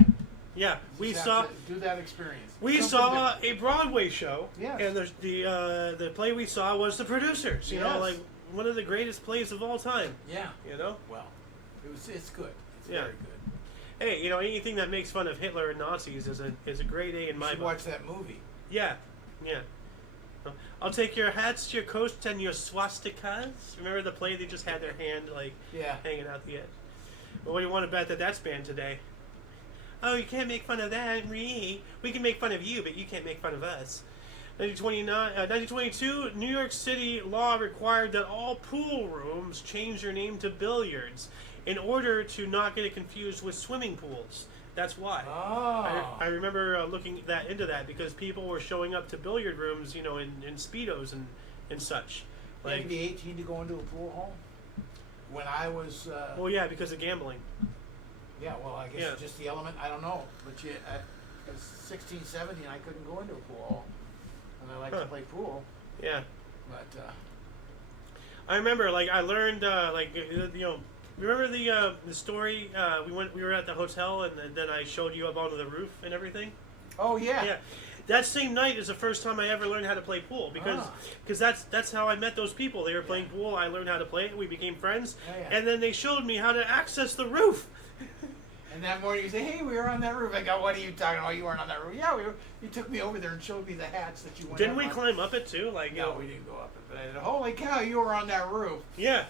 Yeah. We saw do that experience. We saw a Broadway show. Yes. And the play we saw was The Producers. You know, like one of the greatest plays of all time. Yeah. Well, it's good. It's very good. Hey, anything that makes fun of Hitler and Nazis is a grade A in my book. Watch that movie. Yeah. I'll take your hats, your coats, and your swastikas. Remember the play? They just had their hand hanging out the edge. Well, what do you want to bet that that's banned today? Oh, you can't make fun of that. We can make fun of you, but you can't make fun of us. 1922, New York City law required that all pool rooms change their name to billiards in order to not get it confused with swimming pools. That's why. Oh. I remember looking into that because people were showing up to billiard rooms, in Speedos and such. You had to be 18 to go into a pool hall? When I was... well, yeah, because of gambling. Yeah, well, I guess just the element, I don't know. But I was 16, 17, I couldn't go into a pool hall. And I like to play pool. Yeah. But... I remember, I learned, remember the story? We were at the hotel, and then I showed you up onto the roof and everything. Oh yeah. Yeah. That same night is the first time I ever learned how to play pool because that's how I met those people. They were playing pool. I learned how to play it. We became friends, and then they showed me how to access the roof. And that morning you say, "Hey, we were on that roof." I go, "What are you talking about? You weren't on that roof." Yeah, you took me over there and showed me the hats that you went. Didn't we climb up it too? No, we didn't go up it. But I said, "Holy cow, you were on that roof." Yeah.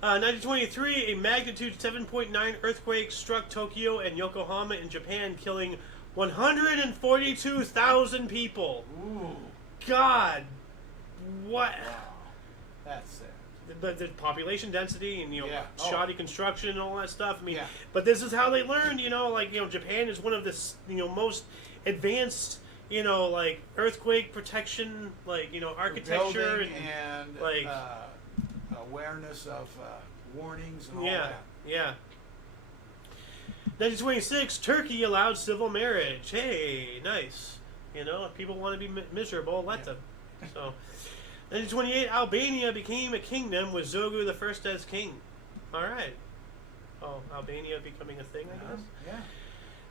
1923, a magnitude 7.9 earthquake struck Tokyo and Yokohama in Japan, killing 142,000 people. Ooh. God. What? Wow. That's sad. The population density and shoddy construction and all that stuff. I mean, but this is how they learned. Japan is one of the most advanced earthquake protection architecture and awareness of warnings and all that. Yeah. 1926, Turkey allowed civil marriage. Hey, nice. If people want to be miserable, let them. So. 1928, Albania became a kingdom with Zogu I as king. All right. Oh, Albania becoming a thing, I guess. Yeah.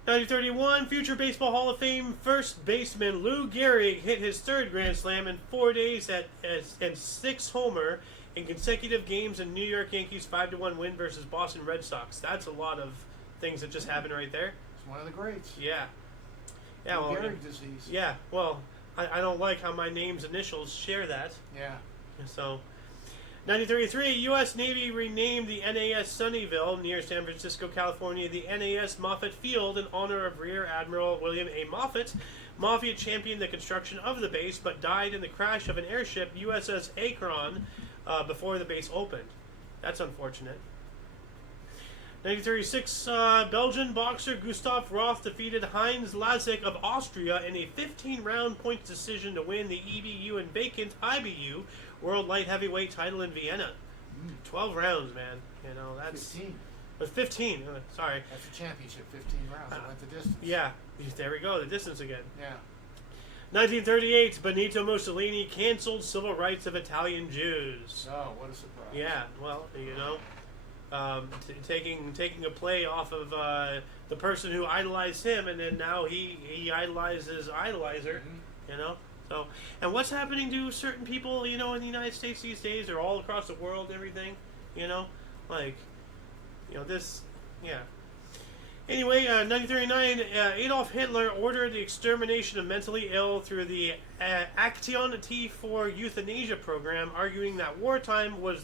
1931, future Baseball Hall of Fame first baseman Lou Gehrig hit his third Grand Slam in 4 days and 6 homer in consecutive games in New York Yankees 5-1 win versus Boston Red Sox. That's a lot of things that just happened right there. It's one of the greats. Yeah. Yeah. Lou Well, Gehrig disease. Yeah. Well, I don't like how my name's initials share that. Yeah. So, 1933, U.S. Navy renamed the NAS Sunnyvale near San Francisco, California, the NAS Moffett Field in honor of Rear Admiral William A. Moffett. Moffett championed the construction of the base, but died in the crash of an airship, USS Akron, before the base opened. That's unfortunate. 1936, Belgian boxer Gustav Roth defeated Heinz Lasek of Austria in a 15-round points decision to win the EBU and vacant IBU World Light Heavyweight title in Vienna. 12 rounds, man. You know, that's 15. But 15. Sorry. That's a championship. 15 rounds. It went the distance. Yeah. There we go. The distance again. Yeah. 1938, Benito Mussolini canceled civil rights of Italian Jews. Oh, what a surprise. Yeah. Well, you know, taking a play off of the person who idolized him, and then now he idolizes idolizer. Mm-hmm. You know. So, and what's happening to certain people, you know, in the United States these days, or all across the world, everything, you know, like, you know, this, yeah. Anyway, 1939, Adolf Hitler ordered the extermination of mentally ill through the Action T for Euthanasia program, arguing that wartime was,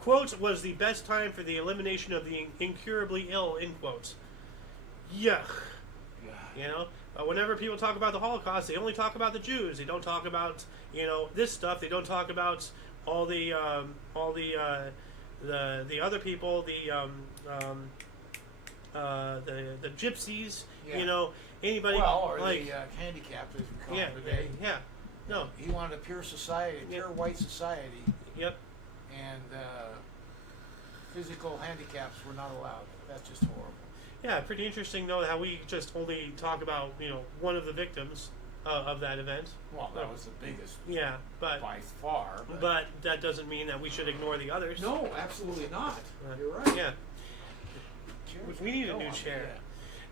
quote, was the best time for the elimination of the incurably ill, end quotes. Yuck. You know? Whenever people talk about the Holocaust, they only talk about the Jews. They don't talk about, you know, this stuff. They don't talk about all the other people, the gypsies. Yeah. You know, anybody. Well, or like, the handicapped, as we call yeah, them today. Yeah. No. He wanted a pure society, pure white society. Yep. And physical handicaps were not allowed. That's just horrible. Yeah, pretty interesting though how we just only talk about, you know, one of the victims of that event. Well, that was the biggest. Yeah, but by far. But that doesn't mean that we should ignore the others. No, absolutely not. You're right. Yeah. We need a new chair.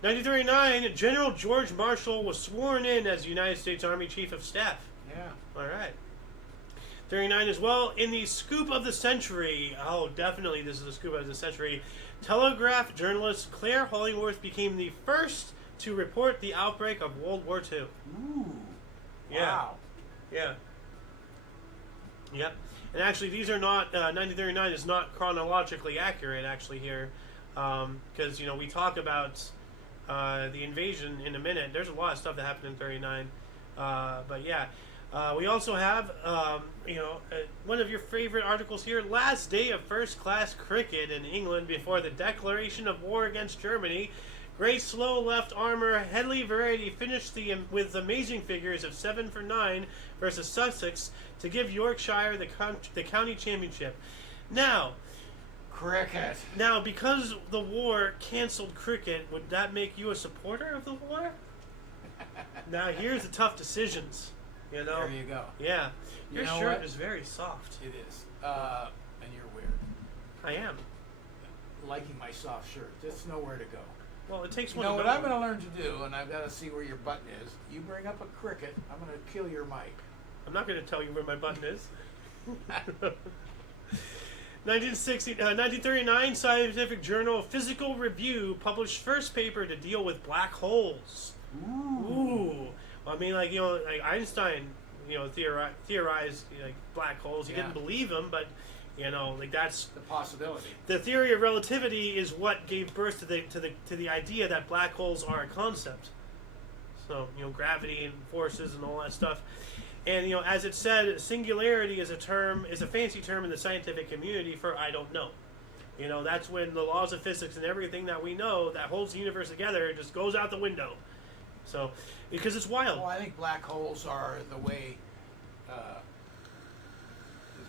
Yeah. 1939, General George Marshall was sworn in as United States Army Chief of Staff. Yeah. All right. 39 as well. In the scoop of the century, oh, definitely this is the scoop of the century. Telegraph journalist Claire Hollingworth became the first to report the outbreak of World War II. Ooh. Yeah. Wow. Yeah. Yep. And actually, these are not, 1939 is not chronologically accurate, actually, here. Because, you know, we talk about the invasion in a minute. There's a lot of stuff that happened in 39. But, yeah. We also have, you know, one of your favorite articles here. Last day of first-class cricket in England before the declaration of war against Germany. Great slow left armour Headley Variety finished with amazing figures of 7 for 9 versus Sussex to give Yorkshire the county championship. Now, cricket. Now, because the war cancelled cricket, would that make you a supporter of the war? Now, here's the tough decisions. You know? There you go. Yeah. Your shirt what? is very soft. It is. And you're weird. I am. Liking my soft shirt. There's nowhere to go. Well, it takes one. You know what I'm going to learn to do, and I've got to see where your button is. You bring up a cricket, I'm going to kill your mic. I'm not going to tell you where my button is. 1939, Scientific Journal of Physical Review published first paper to deal with black holes. Ooh. I mean, like, you know, like Einstein, you know, theorized like black holes. He didn't believe them, but, you know, like that's the possibility. The theory of relativity is what gave birth to the idea that black holes are a concept. So, you know, gravity and forces and all that stuff. And, you know, as it said, singularity is a fancy term in the scientific community for I don't know. You know, that's when the laws of physics and everything that we know that holds the universe together just goes out the window. So, because it's wild. Well, I think black holes are the way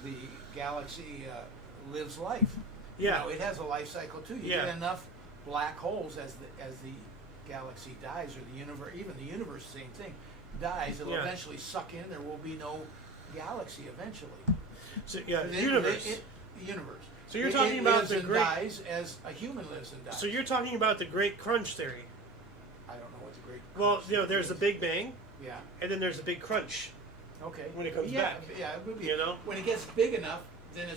the galaxy lives life. Yeah. You know, it has a life cycle too. You get enough black holes as the galaxy dies, or the universe, even the universe, same thing, dies. It'll eventually suck in. There will be no galaxy eventually. So the universe. Universe. So you're talking about the great dies as a human lives and dies. So you're talking about the Great Crunch theory. I don't the Great Well, Crunch you know, there's the Big Bang, Yeah. and then there's the Big Crunch. Okay. When it comes yeah, back. Yeah, it would be. You know? When it gets big enough, then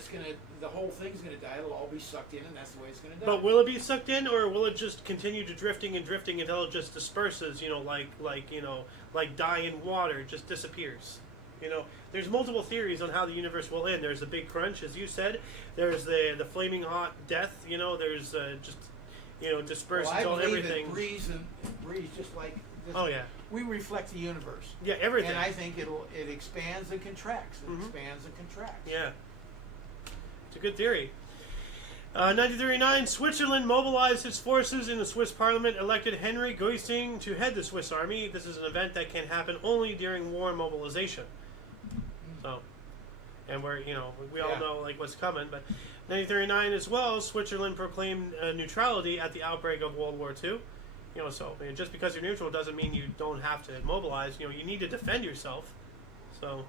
the whole thing's gonna die. It'll all be sucked in, and that's the way it's gonna die. But will it be sucked in, or will it just continue to drifting and drifting until it just disperses? You know, like dye in water, just disappears. You know, there's multiple theories on how the universe will end. There's the Big Crunch, as you said. There's the flaming hot death. You know, there's just disperse I until believe everything. It breeze just like this. Oh yeah. We reflect the universe. Yeah, everything. And I think it expands and contracts. It expands and contracts. Yeah. It's a good theory. 1939, Switzerland mobilized its forces in the Swiss parliament, elected Henry Goising to head the Swiss army. This is an event that can happen only during war mobilization. So, and we all know like what's coming. But 1939 as well, Switzerland proclaimed neutrality at the outbreak of World War II. You know, so just because you're neutral doesn't mean you don't have to mobilize. You know, you need to defend yourself. So,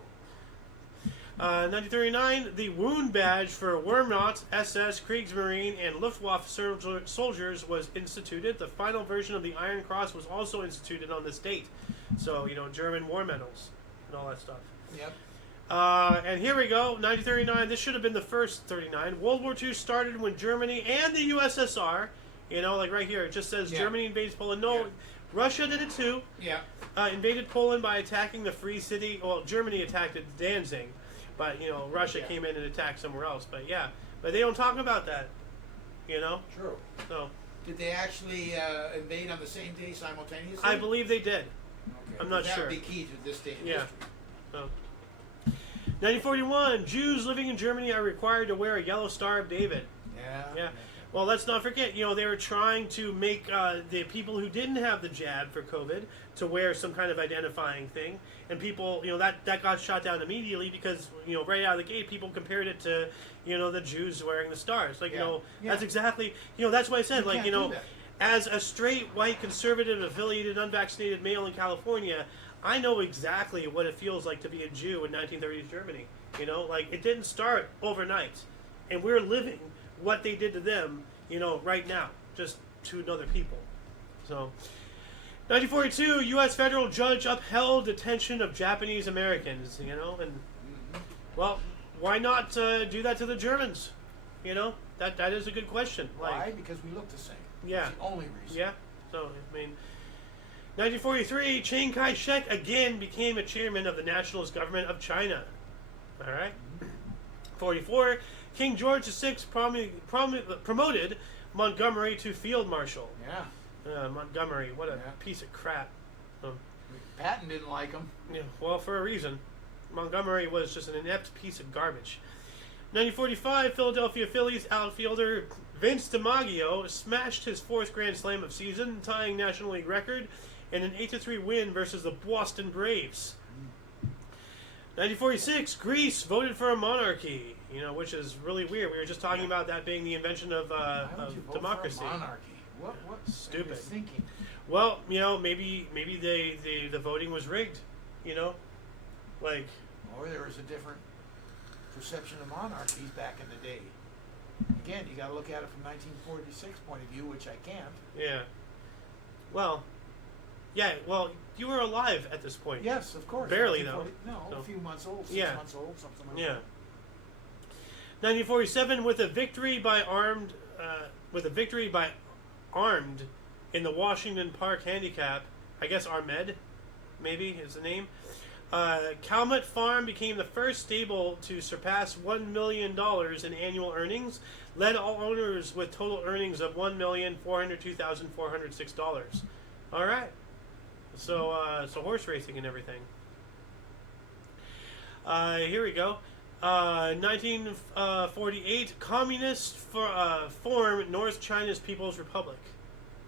1939, the wound badge for Wehrmacht, SS, Kriegsmarine, and Luftwaffe soldiers was instituted. The final version of the Iron Cross was also instituted on this date. So, German war medals and all that stuff. Yep. And here we go, 1939. This should have been the first 39. World War II started when Germany and the USSR, like right here, it just says Germany invades Poland. No, Russia did it too. Yeah. Invaded Poland by attacking the Free City. Well, Germany attacked Danzig, but Russia came in and attacked somewhere else. But but they don't talk about that. True. So. Did they actually invade on the same day simultaneously? I believe they did. Okay. I'm not sure. That would be key to this day in Yeah. history. So. 1941, Jews living in Germany are required to wear a yellow Star of David. Yeah. Well, let's not forget, they were trying to make the people who didn't have the jab for COVID to wear some kind of identifying thing. And people, that got shot down immediately because, right out of the gate, people compared it to, the Jews wearing the stars. Like, that's exactly, that's what I said. Like, as a straight, white, conservative, affiliated, unvaccinated male in California, I know exactly what it feels like to be a Jew in 1930s Germany. Like, it didn't start overnight. And we're living what they did to them, right now, just to another people. So, 1942, U.S. federal judge upheld detention of Japanese Americans, and, well, why not do that to the Germans? That is a good question. Why? Because we look the same. Yeah. That's the only reason. Yeah. So, 1943, Chiang Kai-shek again became a chairman of the Nationalist Government of China. All right. 44, King George VI promoted Montgomery to field marshal. Yeah. Montgomery, what a piece of crap. Patton didn't like him. Yeah, well, for a reason. Montgomery was just an inept piece of garbage. 1945, Philadelphia Phillies outfielder Vince DiMaggio smashed his fourth Grand Slam of season, tying National League record in an 8-3 win versus the Boston Braves. 1946, Greece voted for a monarchy, which is really weird. We were just talking about that being the invention of democracy. For a monarchy? What Stupid. Are you thinking? Well, maybe the voting was rigged, like. Or there was a different perception of monarchies back in the day. Again, you got to look at it from 1946 point of view, which I can't. Yeah. Well. Yeah. Well, you were alive at this point. Yes, of course. Barely though. No, a few months old, 6 months old, something like that. Yeah. 1947, with a victory by armed in the Washington Park Handicap, I guess Armed, maybe is the name. Calumet Farm became the first stable to surpass $1 million in annual earnings, led all owners with total earnings of $1,402,406. All right. So horse racing and everything. Here we go. 1948, communists form North China's People's Republic.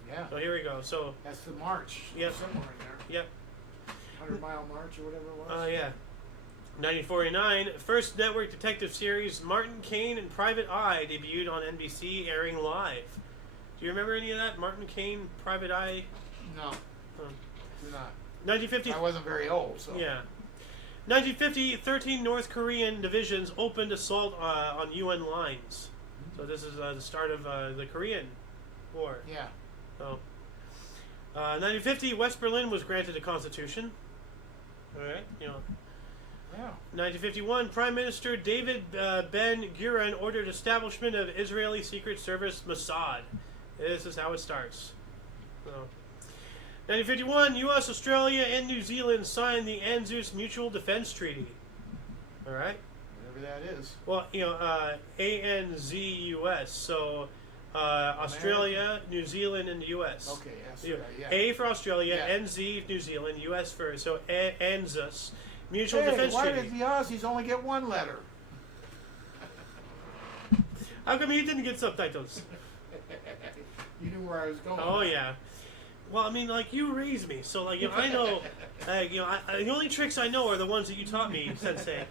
Yeah. So here we go. So that's the march. Yep. Somewhere in there. Yep. 100-mile march or whatever it was. Yeah. 1949, first network detective series Martin Caine and Private Eye debuted on NBC, airing live. Do you remember any of that? Martin Caine, Private Eye? No. Do not. 1950. I wasn't very old, so. Yeah. 1950, 13 North Korean divisions opened assault on UN lines. So this is the start of the Korean War. Yeah. So, 1950, West Berlin was granted a constitution. All right, you know. Yeah. 1951, Prime Minister David Ben-Gurion ordered establishment of Israeli Secret Service Mossad. This is how it starts. So, 1951, U.S., Australia, and New Zealand signed the ANZUS Mutual Defense Treaty. All right. Whatever that is. Well, you know, ANZUS. So, Australia, New Zealand, and the U.S. Okay. Yes. Yeah. A for Australia, Yeah. NZ New Zealand, U.S. for ANZUS Mutual Defense why Treaty. did the Aussies only get one letter? How come he didn't get subtitles? You knew where I was going. Oh yeah. Well, I mean, like, you raised me, so like, you know, I know, you know, the only tricks I know are the ones that you taught me, Sensei.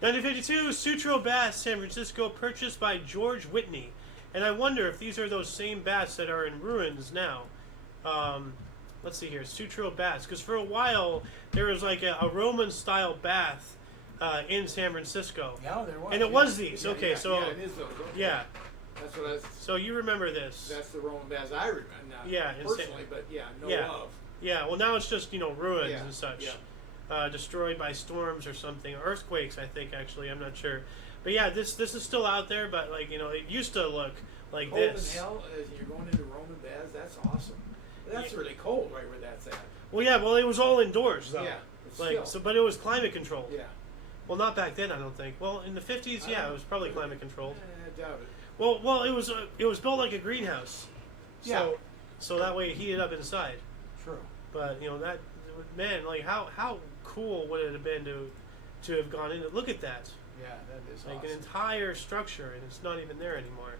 1952, Sutro Bass, San Francisco, purchased by George Whitney, and I wonder if these are those same bass that are in ruins now. Let's see here, Sutro Bass, because for a while there was like a Roman-style bath in San Francisco. Yeah, there was. And it was these. Yeah, okay, yeah, so yeah, it is those. Okay. yeah. That's what I was. So you remember this? That's the Roman baths I remember. Not Yeah, personally, but yeah, yeah. of. Yeah. Well, now it's just, you know, ruins Yeah, and such. yeah. Destroyed by storms or something, earthquakes. I think actually, I'm not sure. But yeah, this is still out there. But like, you know, it used to look like Cold this. in hell as you're going into Roman baths. That's awesome. That's really cold right where that's at. Well, yeah. Well, it was all indoors though. Yeah. But Like still. so, but it was climate controlled. Yeah. Well, not back then, I don't think. Well, in the 50s, I yeah, don't it was probably climate controlled. I doubt it. Well, it was built like a greenhouse. So, Yeah. So that way it heated up inside. True. But you know that, man, like how cool would it have been to have gone in? Look at that, Yeah, that is like awesome. an entire structure, and it's not even there anymore.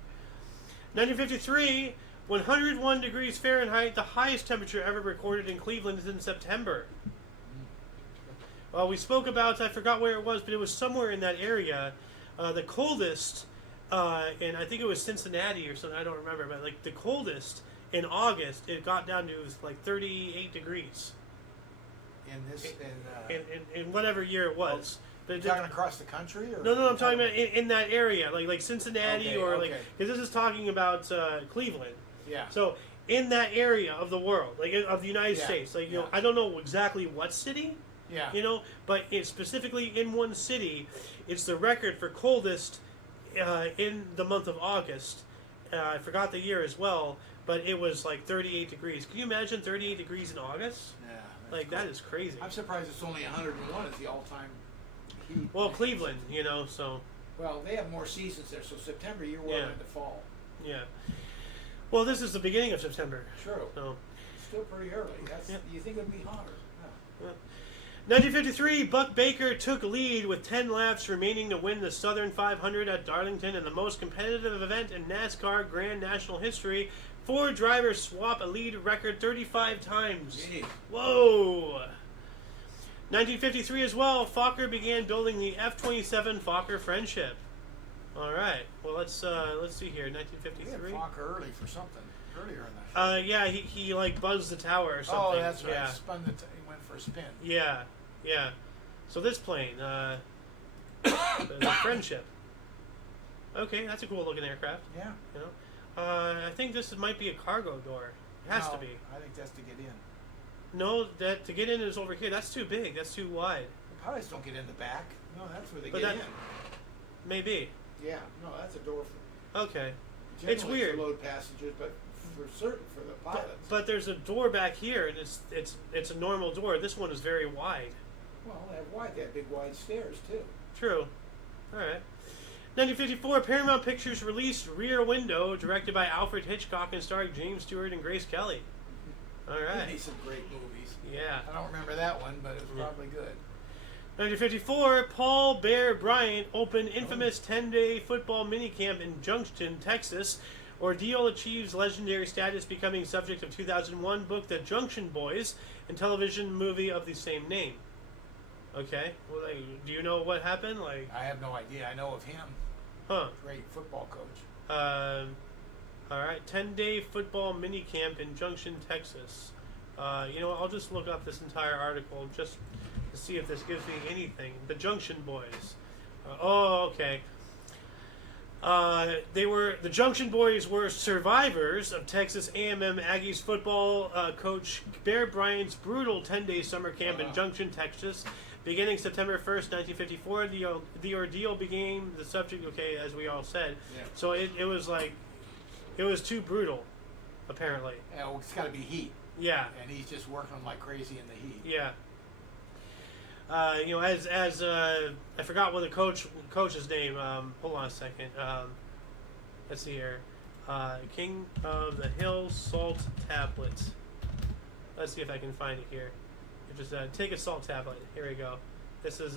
1953, 101 degrees Fahrenheit, the highest temperature ever recorded in Cleveland is in September. Well, we spoke about, I forgot where it was, but it was somewhere in that area. The coldest, and I think it was Cincinnati or something, I don't remember, but like the coldest in August, it got down to like 38 degrees. In whatever year it was. But Talking across the country? Or no, I'm talking about in that area, like Cincinnati, Okay, or okay. like, because this is talking about Cleveland. Yeah. So in that area of the world, like of the United Yeah, States, like, you know, yeah. I don't know exactly what city, Yeah. you know, but it's specifically in one city, it's the record for coldest in the month of August. I forgot the year as well, but it was like 38 degrees. Can you imagine 38 degrees in August? Yeah. Like, that is crazy. I'm surprised it's only 101 is the all-time heat. Well, Cleveland, you know, so Well, they have more seasons there, so September you're well Yeah. into fall. yeah. Well, this is the beginning of September. True. So, Still pretty early. That's Yeah. You think it'd be hotter? No. 1953, Buck Baker took lead with 10 laps remaining to win the Southern 500 at Darlington in the most competitive event in NASCAR Grand National history. 4 drivers swap a lead record 35 times. Jeez. Whoa! 1953 as well, Fokker began building the F-27 Fokker Friendship. All right. Well, let's see here. We 1953. had Fokker early for something earlier in that. Yeah, he like buzzed the tower or something. Oh, that's right. Yeah. Spun the he went for a spin. Yeah, yeah. So this plane, the Friendship. Okay, that's a cool looking aircraft. Yeah. You know, I think this might be a cargo door. It has to be. I think that's to get in. No, that to get in is over here. That's too big. That's too wide. The pilots don't get in the back. No, that's where they But get that- in. Maybe. Yeah. No, that's a door for. Okay. Generally It's weird. For load passengers, but for certain for the pilots. But there's a door back here, and it's a normal door. This one is very wide. Well, they have wide. They have big wide stairs too. True. All right. 1954, Paramount Pictures released Rear Window, directed by Alfred Hitchcock and starring James Stewart and Grace Kelly. All They right. made some great movies. Yeah. I don't remember that one, but it was Yeah. probably good. 1954, Paul Bear Bryant opened infamous 10-day football minicamp in Junction, Texas. Ordeal achieves legendary status, becoming subject of 2001 book The Junction Boys and television movie of the same name. Okay. Well, like, do you know what happened? Like, I have no idea. I know of him. huh? Great football coach. All right. 10-day football minicamp in Junction, Texas. You know, I'll just look up this entire article just to see if this gives me anything. The Junction Boys. Oh, okay. The Junction Boys were survivors of Texas A&M Aggies football coach Bear Bryant's brutal 10-day summer camp in Junction, Texas. Beginning September 1st, 1954, the ordeal became the subject, okay, as we all said. Yeah. So it was like, it was too brutal, apparently. Yeah, well, it's got to be heat. Yeah. And he's just working them like crazy in the heat. Yeah. I forgot what the coach's name. Hold on a second. Let's see here. King of the Hill Salt Tablets. Let's see if I can find it here. Just take a salt tablet. Here we go. This is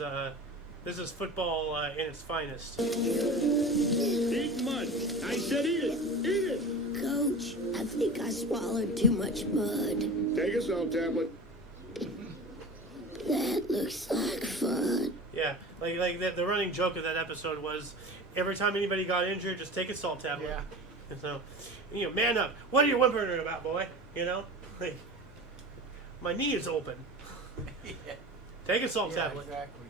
football in its finest. Eat mud. I said eat it. Eat it. Coach, I think I swallowed too much mud. Take a salt tablet. That looks like fun. Yeah, like the running joke of that episode was every time anybody got injured, just take a salt tablet. Yeah. And so, man up. What are you whimpering about, boy? Like, my knee is open. Yeah. Take a salt tablet. Exactly.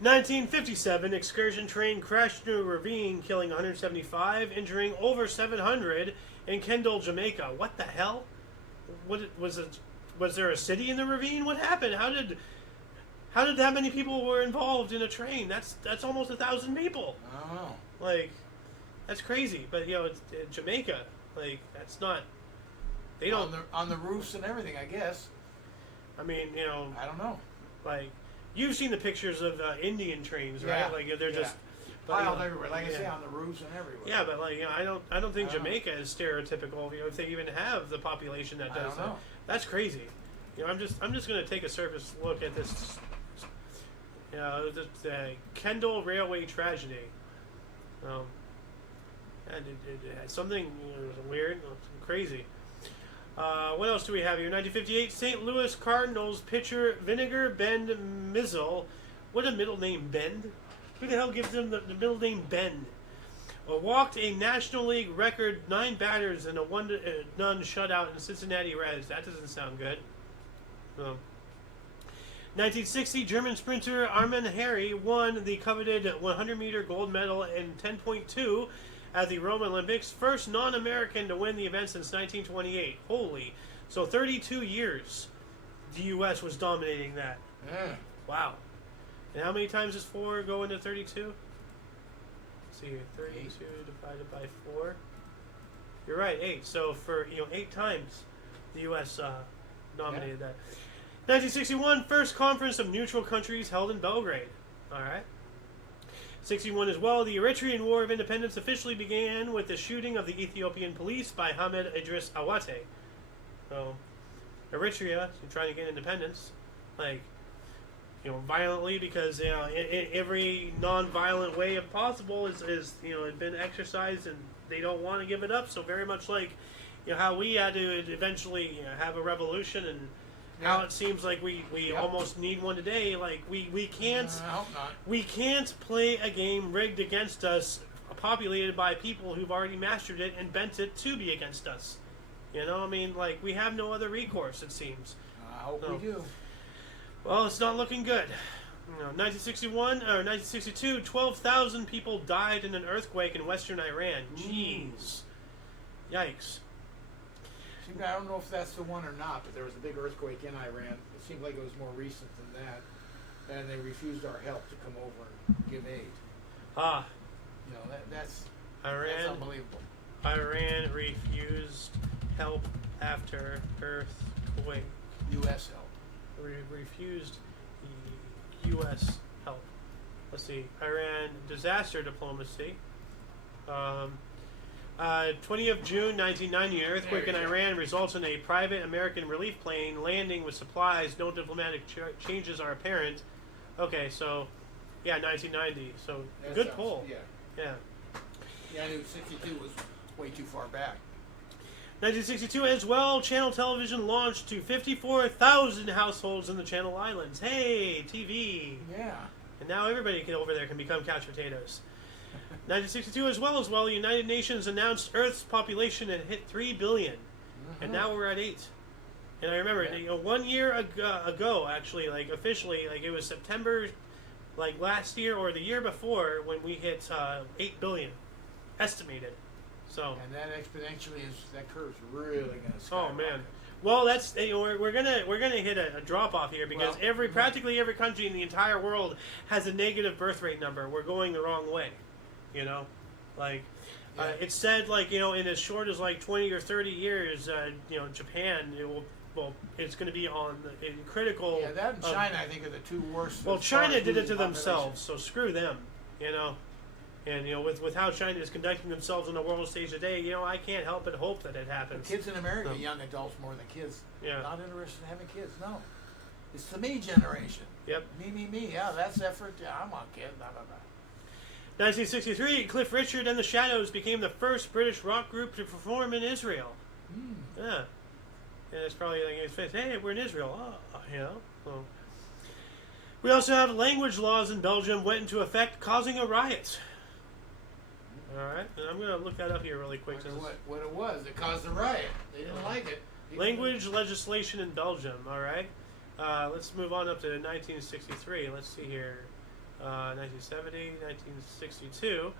1957, excursion train crashed into a ravine, killing 175, injuring over 700 in Kendall, Jamaica. What the hell? Was there a city in the ravine? What happened? How did that many people were involved in a train? That's almost 1,000 people. I don't know. Like, that's crazy. But it's Jamaica. Like, that's not. They don't on the roofs and everything, I guess. I mean, I don't know. like, you've seen the pictures of Indian trains, right? Yeah. Like they're just piled everywhere. Like I say, on the roofs and everywhere. Yeah, but like I don't think Jamaica is stereotypical. If they even have the population that does that, that's crazy. I'm just gonna take a surface look at this. The Kendall Railway tragedy. And it had something weird, crazy. What else do we have here? 1958, St. Louis Cardinals pitcher Vinegar Bend Mizzle. What a middle name, Bend. Who the hell gives them the middle name Bend? Walked a National League record 9 batters in a 1-0 shutout in Cincinnati Reds. That doesn't sound good. 1960, German sprinter Armin Harry won the coveted 100-meter gold medal in 10.2 at the Rome Olympics. First non-American to win the event since 1928. Holy. So 32 years the U.S. was dominating that. Yeah. Wow. And how many times does 4 go into 32? Let's see here. 32 divided by 4. You're right, 8. So for 8 times the U.S. dominated that. 1961, first conference of neutral countries held in Belgrade. All right. 61 as well, the Eritrean War of Independence officially began with the shooting of the Ethiopian police by Hamed Idris Awate. So, Eritrea trying to get independence, violently, because every non-violent way if possible is had been exercised, and they don't want to give it up. So very much like how we had to eventually have a revolution, and how it seems like we almost need one today. Like we can't I hope not. We can't play a game rigged against us, populated by people who've already mastered it and bent it to be against us. We have no other recourse, it seems. I hope we do. Well, it's not looking good. 1962, 12,000 people died in an earthquake in western Iran. Jeez. Yikes. I don't know if that's the one or not, but there was a big earthquake in Iran. It seemed like it was more recent than that. And they refused our help to come over and give aid. That's unbelievable. Iran refused help after earthquake. U.S. help. Refused the U.S. help. Let's see. Iran disaster diplomacy. 20th of June 1990, an earthquake in Iran results in a private American relief plane landing with supplies. No diplomatic changes are apparent. Okay, so 1990. So that good poll. Yeah. I knew 62 was way too far back. 1962 as well, channel television launched to 54,000 households in the Channel Islands. Hey, TV. Yeah. And now everybody over there can become couch potatoes. 1962 as well, the United Nations announced Earth's population had hit 3 billion. And now we're at 8. And I remember 1 year ago, actually, officially, it was September like last year or the year before when we hit 8 billion estimated. So and that exponentially that curve's really going to skyrocket. Oh man. Well, that's we're gonna hit a drop off here because practically every country in the entire world has a negative birth rate number. We're going the wrong way, like it's said in as short as 20 or 30 years, Japan it's going to be in critical. Yeah, that and China I think are the two worst. Well, China did it to themselves, so screw them, And with how China is conducting themselves on the world stage today, I can't help but hope that it happens. The kids in America, young adults more than kids. Yeah. Not interested in having kids. No, it's the me generation. Yep. Me. Yeah, that's effort. Yeah, I want kids. Blah blah blah. 1963, Cliff Richard and the Shadows became the first British rock group to perform in Israel. Yeah. And it's probably hey, we're in Israel. Well. We also have language laws in Belgium went into effect, causing a riot. All right, and I'm going to look that up here really quick. What it was that caused the riot? They didn't like it. Language legislation in Belgium. All right, let's move on up to 1963. Let's see here, 1970, 1962.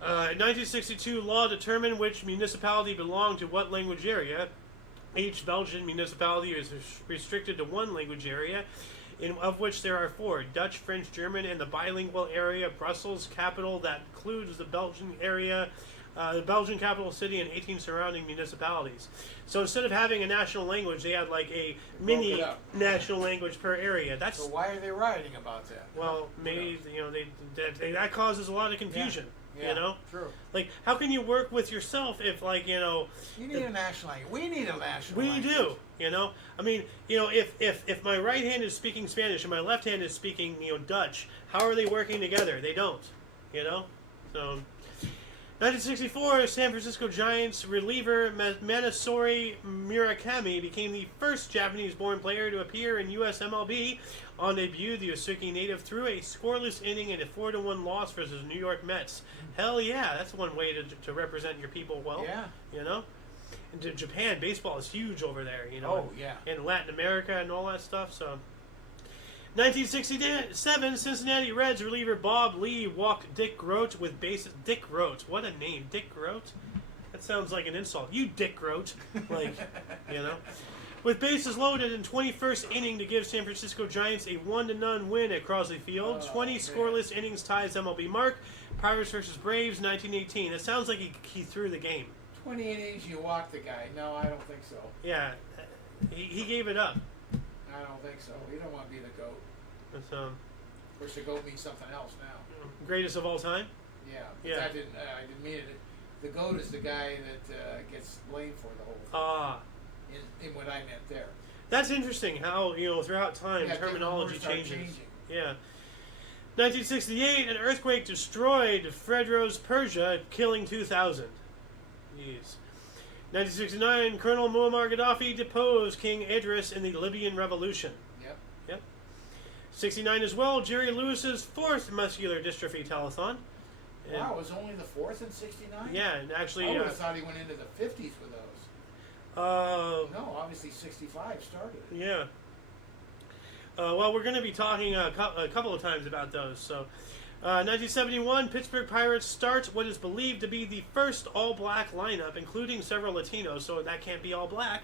1962 law determined which municipality belonged to what language area. Each Belgian municipality is restricted to one language area, of which there are 4: Dutch, French, German, and the bilingual area. Brussels capital that includes the Belgian area, the Belgian capital city, and 18 surrounding municipalities. So instead of having a national language, they had a mini national language per area. So why are they rioting about that? Well, maybe that causes a lot of confusion. Yeah, true. How can you work with yourself if you need a national language. We need a national language. We do. I mean, if my right hand is speaking Spanish and my left hand is speaking, Dutch, how are they working together? They don't. So 1964, San Francisco Giants reliever Manasori Murakami became the first Japanese-born player to appear in U.S. MLB. On debut, the Yosuke native threw a scoreless inning in a 4-1 loss versus New York Mets. Hell yeah, that's one way to represent your people well. Yeah. And Japan, baseball is huge over there. Oh yeah. And Latin America and all that stuff. So. 1967, Cincinnati Reds reliever Bob Lee walked Dick Groat with bases. Dick Groat, what a name, Dick Groat. That sounds like an insult. You Dick Groat, with bases loaded in 21st inning to give San Francisco Giants a 1-0 win at Crosley Field. 20 scoreless innings ties MLB mark. Pirates versus Braves, 1918. It sounds like he threw the game. 20 innings, you walked the guy. No, I don't think so. Yeah, he gave it up. I don't think so. You don't want to be the GOAT. It's, of course, the GOAT means something else now. Greatest of all time? Yeah. I didn't mean it. The GOAT is the guy that gets blamed for the whole thing. In what I meant there. That's interesting how, throughout time, terminology changes. Yeah. 1968, an earthquake destroyed Fredros, Persia, killing 2,000. Jeez. 1969, Colonel Muammar Gaddafi deposed King Idris in the Libyan Revolution. Yep. 69 as well, Jerry Lewis's 4th muscular dystrophy telethon. Wow, it was only the 4th in 69? Yeah, and actually... I would have thought he went into the 50s with those. No, obviously 65 started. Yeah. Well, we're going to be talking a couple of times about those. So, 1971, Pittsburgh Pirates start what is believed to be the first all-black lineup, including several Latinos, so that can't be all black,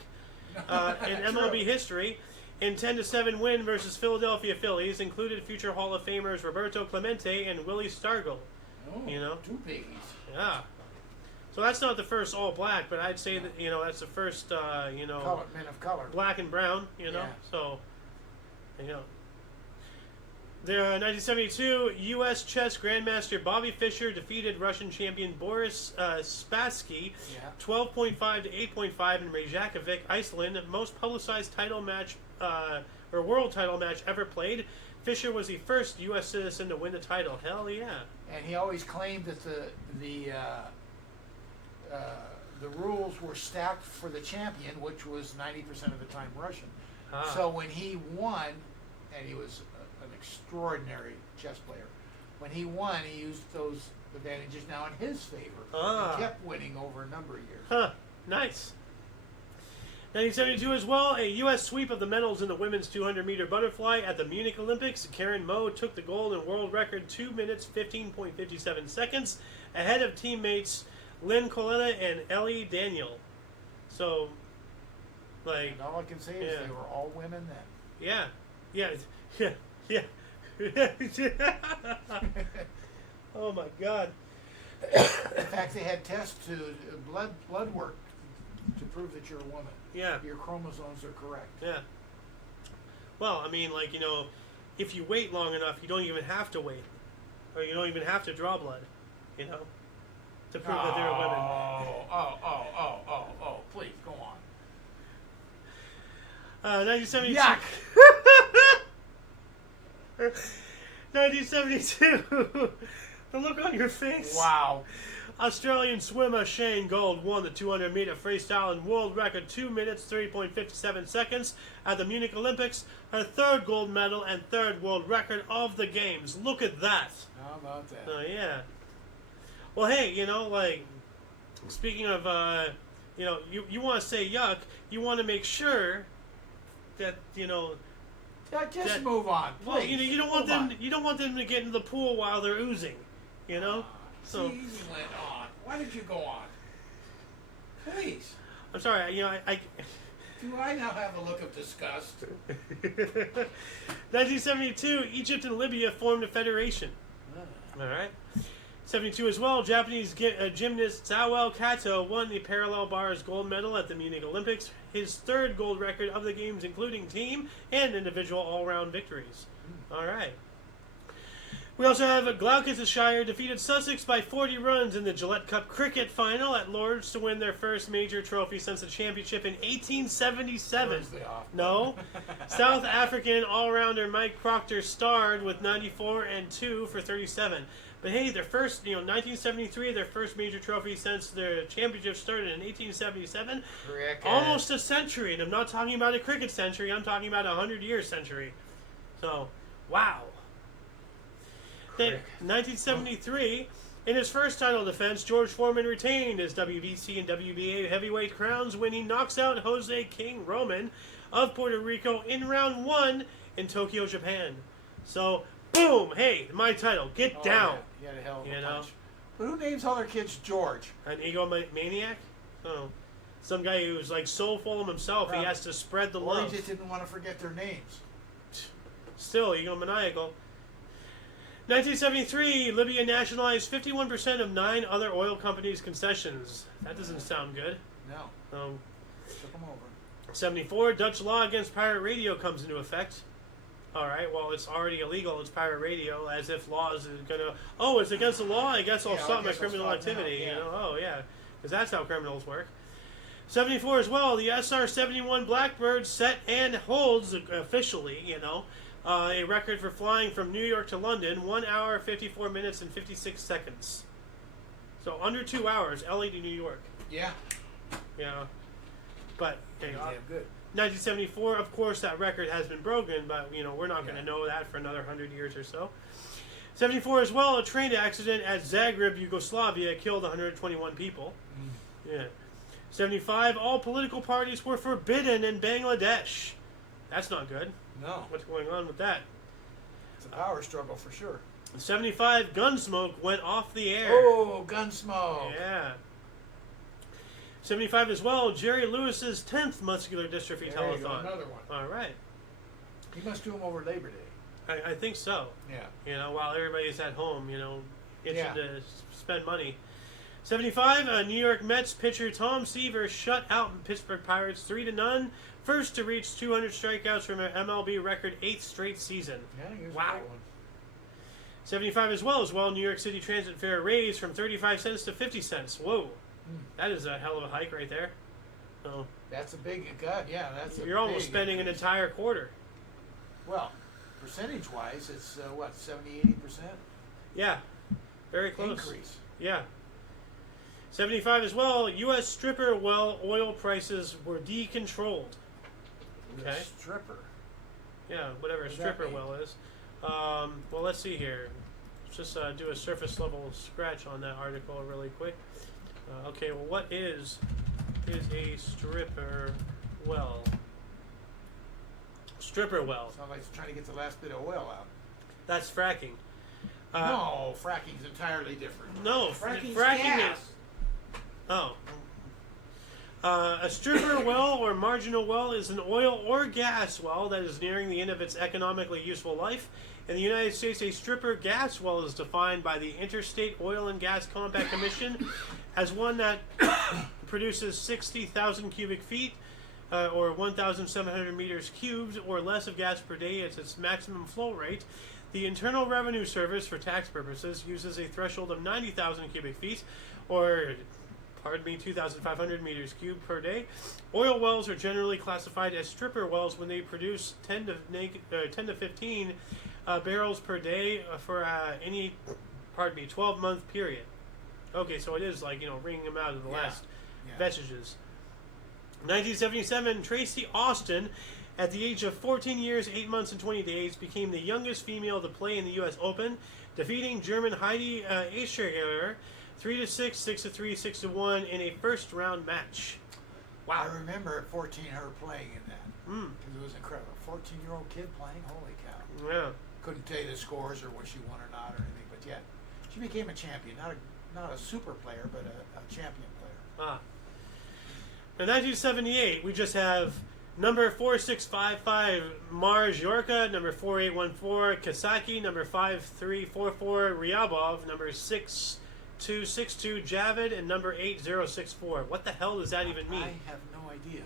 in MLB history. In 10-7 win versus Philadelphia Phillies, included future Hall of Famers Roberto Clemente and Willie Stargell. Oh, 2 piggies. Yeah. So that's not the first all black, but I'd say that that's the first men of color, black and brown. So there, 1972, U.S. chess grandmaster Bobby Fischer defeated Russian champion Boris Spassky 12.5 to 8.5 in Reykjavik, Iceland. Most publicized title match or world title match ever played. Fischer was the first U.S. citizen to win the title. Hell yeah! And he always claimed that the rules were stacked for the champion, which was 90% of the time Russian. So when he won, and he was an extraordinary chess player, when he won, he used those advantages now in his favor. He kept winning over a number of years. Nice. 1972 as well, a U.S. sweep of the medals in the women's 200-meter butterfly at the Munich Olympics. Karen Moe took the gold and world record 2 minutes 15.57 seconds ahead of teammates Lynn Coletta and Ellie Daniel. So, like... And all I can say is they were all women then. Yeah. Oh my God. In fact, they had tests to blood work to prove that you're a woman. Yeah. Your chromosomes are correct. Yeah. Well, I mean, like, you know, if you wait long enough, you don't even have to wait. Or you don't even have to draw blood, you know, to prove that they're women. Oh, please, go on. 1972. Yuck! 1972. The look on your face. Wow. Australian swimmer Shane Gould won the 200-meter freestyle and world record 2 minutes 30.57 seconds at the Munich Olympics. Her third gold medal and third world record of the games. Look at that. How about that? Oh yeah. Well, hey, you know, like, speaking of, you know, you want to say yuck. You want to make sure that, you know. Yeah, just move on. Please. Well, you know, you don't want them. You don't want them to get in the pool while they're oozing. You know. So see, you went on. Why did you go on? Please. I'm sorry. You know, I Do I now have a look of disgust? 1972, Egypt and Libya formed a federation. All right. 72 as well, Japanese gymnast Sawel Kato won the parallel bars gold medal at the Munich Olympics, his third gold record of the games, including team and individual all-round victories. All right. We also have Gloucestershire defeated Sussex by 40 runs in the Gillette Cup cricket final at Lord's to win their first major trophy since the championship in 1877. No. South African all-rounder Mike Proctor starred with 94 and 2 for 37. But hey, their first, 1973, their first major trophy since their championship started in 1877. Cricket. Almost a century. And I'm not talking about a cricket century. I'm talking about a 100-year century. So, wow. Then, 1973, in his first title defense, George Foreman retained his WBC and WBA heavyweight crowns when he knocks out Jose King Roman of Puerto Rico in round 1 in Tokyo, Japan. So, boom! Hey, my title. Get down. Yeah. He had a hell of a You know? punch. But who names all their kids George? An egomaniac? Oh. Some guy who's like so full of himself, he has to spread the Or love. he just didn't want to forget their names. Still, egomaniacal. 1973, Libya nationalized 51% of 9 other oil companies' concessions. That doesn't sound good. No. Took them over. 74, Dutch law against pirate radio comes into effect. Alright, well, it's already illegal. It's pirate radio, as if laws is going to... Oh, it's against the law? I guess I'll stop my criminal activity. Now, yeah. You know? Oh, yeah. Because that's how criminals work. 74 as well, the SR-71 Blackbird set and holds, officially, a record for flying from New York to London, 1 hour, 54 minutes, and 56 seconds. So under 2 hours, LA to New York. Yeah. Yeah. But, Damn good. 1974, of course, that record has been broken, but, we're not going to know that for another 100 years or so. 74 as well, a train accident at Zagreb, Yugoslavia, killed 121 people. Yeah. 75, all political parties were forbidden in Bangladesh. That's not good. No. What's going on with that? It's a power struggle for sure. 75, Gunsmoke went off the air. Oh, Gunsmoke. Yeah. 75 as well, Jerry Lewis's 10th muscular dystrophy There you go, telethon. another one. All right. He must do them over Labor Day. I think so. Yeah. While everybody's at home, itching Yeah. to spend money. 75, New York Mets pitcher Tom Seaver shut out Pittsburgh Pirates 3-0. First to reach 200 strikeouts from an MLB record 8th straight season. Yeah, he was Wow. a great one. 75 as well, New York City Transit fare raised from 35 cents to 50 cents. Whoa. That is a hell of a hike right there. So That's a big gut. Yeah, that's. You're almost spending an entire quarter. Well, percentage-wise, it's what 70-80%. Yeah, very close. Increase. Yeah. 75 as well. U.S. stripper oil prices were decontrolled. Okay. Stripper. Yeah, whatever a stripper well is. Well, let's see here. Let's just do a surface level scratch on that article really quick. Okay, well, what is a stripper well. Stripper well. Sounds like it's trying to get the last bit of oil out. That's fracking. No, fracking's entirely different. No, fracking is. Oh. A stripper well or marginal well is an oil or gas well that is nearing the end of its economically useful life. In the United States, a stripper gas well is defined by the Interstate Oil and Gas Compact Commission as one that produces 60,000 cubic feet or 1,700 meters cubed or less of gas per day at its maximum flow rate. The Internal Revenue Service, for tax purposes, uses a threshold of 90,000 cubic feet or 2,500 meters cubed per day. Oil wells are generally classified as stripper wells when they produce 10 to 15 barrels per day for any 12-month period. Okay, so it is like, wringing them out of the last vestiges. 1977, Tracy Austin, at the age of 14 years, 8 months, and 20 days, became the youngest female to play in the U.S. Open, defeating German Heidi Yesteryear 3-6, 6-3, 6-1 in a first-round match. Wow! I remember at 14 her playing in that because it was incredible. 14-year-old kid playing, holy cow! Yeah. Couldn't tell you the scores or what she won or not or anything, but yeah, she became a champion. Not a super player, but a champion player. In 1978, we just have number 4655 Marj Yorka, number 4814 Kasaki, number 5344 Ryabov, number 6262 Javid, and number 8064. What the hell does that even mean? I have no idea.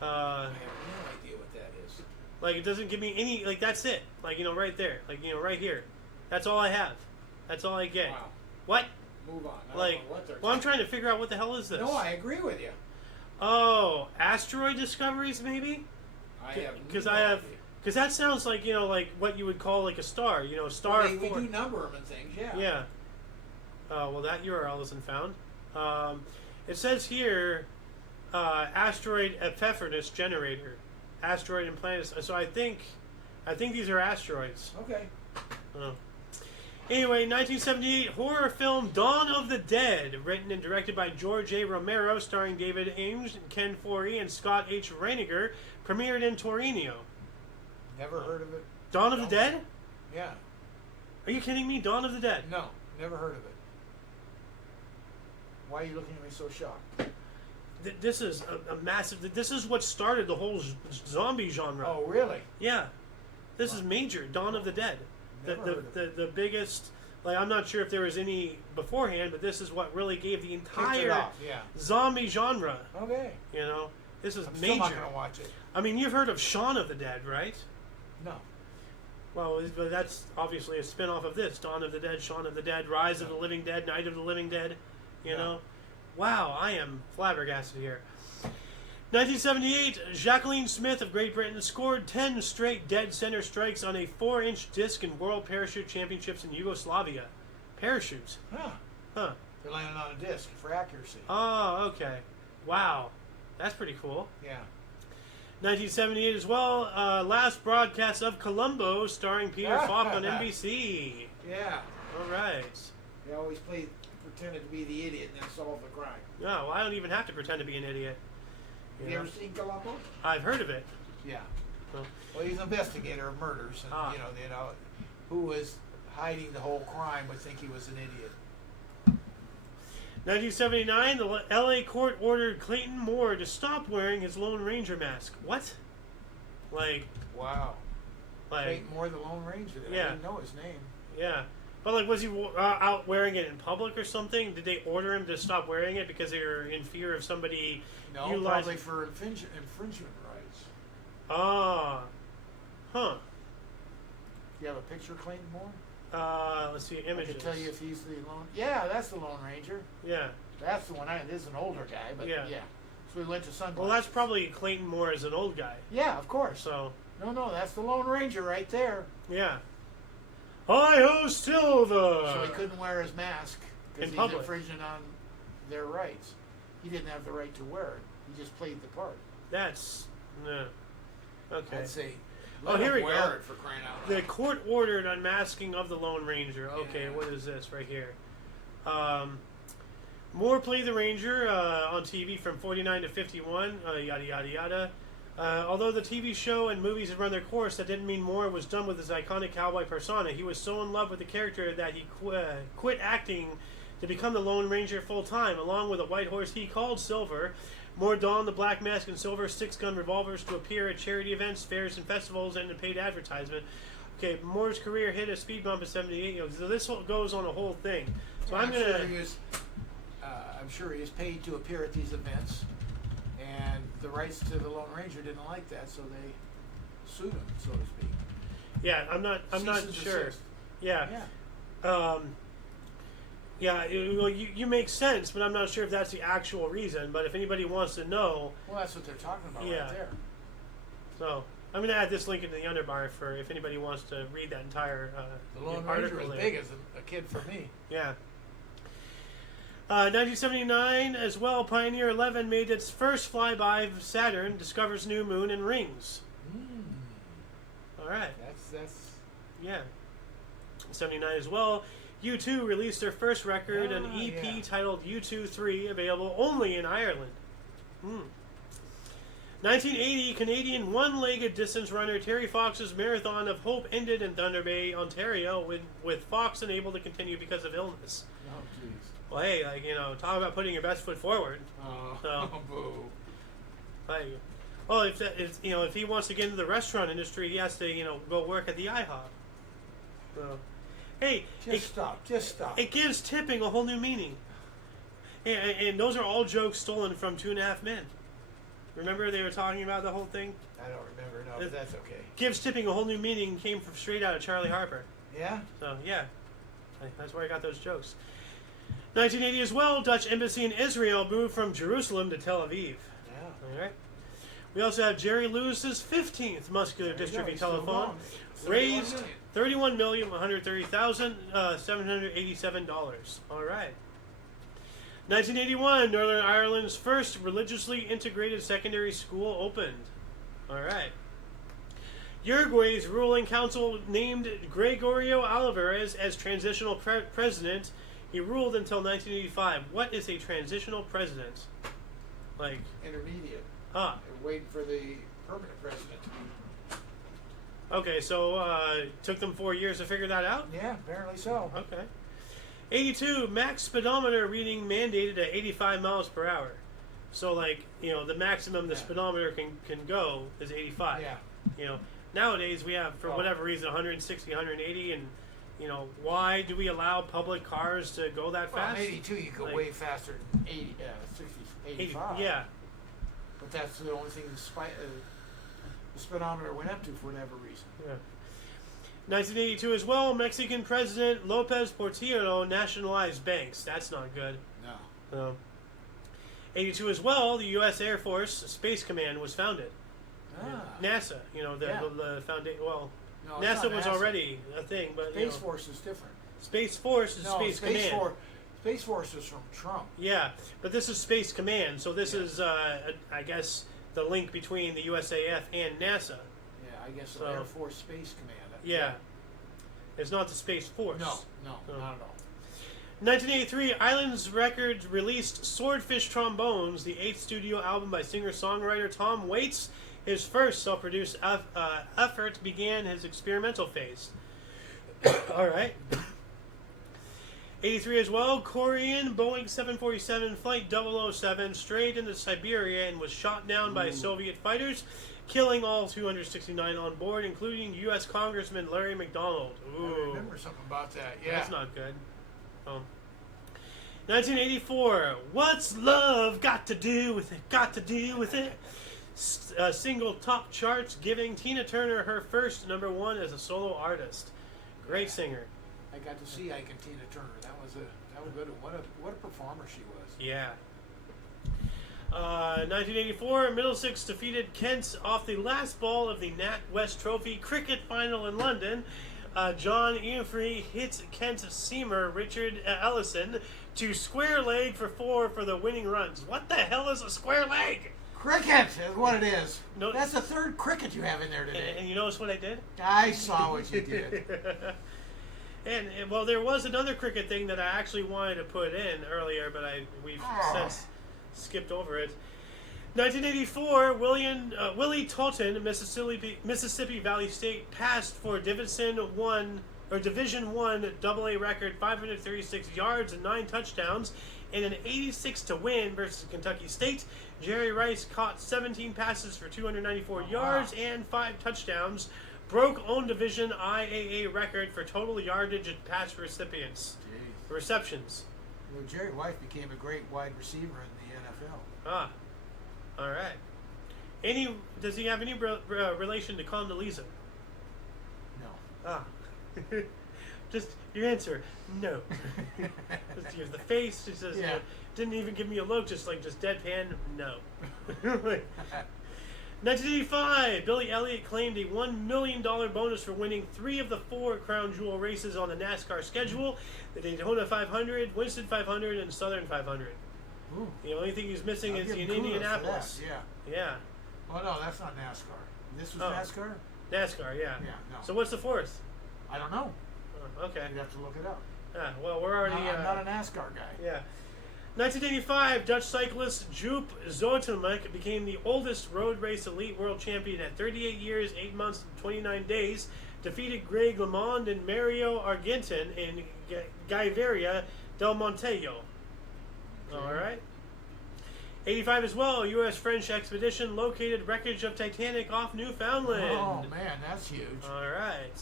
I have no idea what that is. Like, it doesn't give me any, like, that's it. Like, right there. Like, right here. That's all I have. That's all I get. Wow. What? Move on. I'm trying to figure out what the hell is this. No, I agree with you. Oh, asteroid discoveries, maybe? Because that sounds like, like what you would call like a star, star. Well, we do number them and things, yeah. Yeah. Well, that URL isn't found. It says here, asteroid ephemeris generator, asteroid and planets. So I think these are asteroids. Okay. Anyway, 1978 horror film Dawn of the Dead, written and directed by George A. Romero, starring David Ames, Ken Foree, and Scott H. Reiniger, premiered in Torino. Never heard of it. Dawn of the Dead? Yeah. Are you kidding me? Dawn of the Dead? No, never heard of it. Why are you looking at me so shocked? This is a massive... This is what started the whole zombie genre. Oh, really? Yeah. This is major. Dawn of the Dead. The biggest, like, I'm not sure if there was any beforehand, but this is what really gave the entire zombie genre. Okay. This is I'm major. Still not gonna watch it. I mean, you've heard of Shaun of the Dead, right? No. Well, but that's obviously a spin-off of this. Dawn of the Dead, Shaun of the Dead, Rise of the Living Dead, Night of the Living Dead. You know? Wow, I am flabbergasted here. 1978, Jacqueline Smith of Great Britain scored 10 straight dead center strikes on a 4-inch disc in World Parachute Championships in Yugoslavia. Parachutes. Huh. They're landing on a disc for accuracy. Oh, okay. Wow. That's pretty cool. Yeah. 1978 as well, last broadcast of Columbo, starring Peter Falk on NBC. Yeah. All right. They always pretended to be the idiot and then solve the crime. No, well, I don't even have to pretend to be an idiot. Have you ever seen Columbo? I've heard of it. Yeah. Well, he's an investigator of murders, and who was hiding the whole crime would think he was an idiot. 1979, the L.A. court ordered Clayton Moore to stop wearing his Lone Ranger mask. What? Wow. Clayton Moore, the Lone Ranger. Yeah. I didn't know his name. Yeah. But, was he out wearing it in public or something? Did they order him to stop wearing it because they were in fear of somebody utilizing... No, probably for infringement rights. Ah. Huh. You have a picture of Clayton Moore? Let's see, images. I can tell you if he's the Lone... Yeah, that's the Lone Ranger. Yeah. That's the one. This is an older guy, but yeah. So we went to sunglasses. Well, that's probably Clayton Moore as an old guy. Yeah, of course. So... No, that's the Lone Ranger right there. Yeah. Hi-ho, Silver! So he couldn't wear his mask because he's infringing on their rights. He didn't have the right to wear it. He just played the part. That's... No. Okay. I'd say... here we go. It for crying out loud. The court ordered unmasking of the Lone Ranger. Okay, what is this right here? Moore played the Ranger on TV from 49 to 51, yada, yada, yada. Although the TV show and movies had run their course, that didn't mean more was done with his iconic cowboy persona. He was so in love with the character that he quit acting to become the Lone Ranger full-time, along with a white horse he called Silver. Moore donned the black mask and silver six-gun revolvers to appear at charity events, fairs, and festivals, and in paid advertisement. Okay, Moore's career hit a speed bump in '78. So this goes on a whole thing. So I'm sure he was paid to appear at these events, and the rights to the Lone Ranger didn't like that, so they sued him, so to speak. Yeah, I'm not sure. Desist. Yeah. Yeah, you make sense, but I'm not sure if that's the actual reason. But if anybody wants to know... Well, that's what they're talking about right there. So, I'm going to add this link into the underbar for if anybody wants to read that entire the Lone article. Ranger was big as a kid for me. Yeah. 1979 as well, Pioneer 11 made its first flyby of Saturn, discovers new moon and rings. All right. That's... Yeah. 79 as well. U2 released their first record, an EP titled U2 3, available only in Ireland. 1980, Canadian one-legged distance runner Terry Fox's Marathon of Hope ended in Thunder Bay, Ontario, with Fox unable to continue because of illness. Oh, jeez. Well, hey, talk about putting your best foot forward. Boo. If he wants to get into the restaurant industry, he has to, go work at the IHOP. So... Hey, Just stop. It gives tipping a whole new meaning. And those are all jokes stolen from 2.5 Men. Remember they were talking about the whole thing? I don't remember, no, but that's okay. Gives tipping a whole new meaning came from straight out of Charlie Harper. Yeah? So, yeah. That's where I got those jokes. 1980 as well, Dutch embassy in Israel moved from Jerusalem to Tel Aviv. Yeah. All right. We also have Jerry Lewis's 15th muscular dystrophy telephone. Raised $31,130,787. All right. 1981, Northern Ireland's first religiously integrated secondary school opened. All right. Uruguay's ruling council named Gregorio Alvarez as transitional president. He ruled until 1985. What is a transitional president? Like intermediate. Ah. They're waiting for the permanent president to be. Okay, so took them 4 years to figure that out? Yeah, apparently so. Okay. 82, max speedometer reading mandated at 85 miles per hour. So, the maximum the speedometer can go is 85. Yeah. Nowadays we have, for whatever reason, 160, 180, and, why do we allow public cars to go that fast? 82 you go way faster than 80, 60, 85. Yeah. But that's the only thing the speedometer went up to for whatever reason. Yeah. 1982 as well, Mexican President Lopez Portillo nationalized banks. That's not good. No. 82 as well, the U.S. Air Force Space Command was founded. NASA, the foundation. Well, no, NASA was already a thing, but Space Force is different. Space Force is Space Command. Space Force is from Trump. Yeah, but this is Space Command, so this is, I guess, the link between the USAF and NASA. Yeah, I guess the Air Force Space Command. Yeah. It's not the Space Force. No, not at all. 1983, Islands Records released Swordfish Trombones, the 8th studio album by singer-songwriter Tom Waits. His first self-produced effort began his experimental phase. All right. 83 as well, Korean Boeing 747 Flight 007 strayed into Siberia and was shot down by Soviet fighters, killing all 269 on board, including U.S. Congressman Larry McDonald. I remember something about that, yeah. That's not good. 1984, What's Love Got to Do with It? Got to Do with It? Single top charts, giving Tina Turner her first #1 as a solo artist. Great singer. I got to see Ike and Tina Turner. That was good. What a performer she was. Yeah. 1984, Middlesex defeated Kent off the last ball of the Nat West Trophy cricket final in London. John Eafrey hit Kent's seamer Richard Ellison to square leg for 4 for the winning runs. What the hell is a square leg? Cricket is what it is. No, that's the third cricket you have in there today. And you notice what I did? I saw what you did. And well, there was another cricket thing that I actually wanted to put in earlier, but we've since skipped over it. 1984, Willie Totten, Mississippi Valley State, passed for Division One AA record 536 yards and 9 touchdowns in an 86-win versus Kentucky State. Jerry Rice caught 17 passes for 294 yards and 5 touchdowns, broke own Division IAA record for total yardage and pass receptions. Well, Jerry Rice became a great wide receiver in the NFL. Ah, all right. Does he have any relation to Condoleezza? No. Ah. Just your answer, no. Just use the face. Just says, didn't even give me a look. Just deadpan, no. 1985, Billy Elliott claimed a $1 million bonus for winning 3 of the 4 crown jewel races on the NASCAR schedule: the Daytona 500, Winston 500, and Southern 500. Ooh. The only thing he's missing is in Indianapolis. Yeah. Oh no, that's not NASCAR. This was NASCAR. NASCAR, yeah. Yeah. No. So what's the 4th? I don't know. Okay. You'd have to look it up. Well, we're already. I'm not a NASCAR guy. Yeah. 1985, Dutch cyclist Joop Zoetemelk became the oldest road race elite world champion at 38 years, 8 months, and 29 days. Defeated Greg LeMond and Mario Argentin in Gaviria del Montejo. Okay. All right. 85 as well, U.S.-French expedition located wreckage of Titanic off Newfoundland. Oh man, that's huge. All right.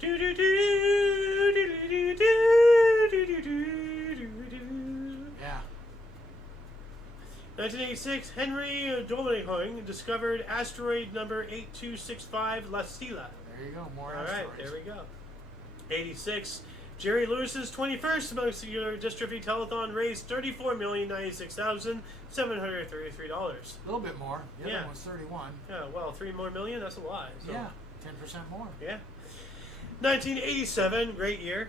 1986, Henry Dolmenhoing discovered asteroid number 8265 La Silla. There you go, more All asteroids. right, there we go. 86, Jerry Lewis's 21st muscular dystrophy telethon raised $34,096,733. A little bit more. The other one was 31. Yeah, well, 3 more million, that's a lot. So. Yeah, 10% more. Yeah. 1987, great year.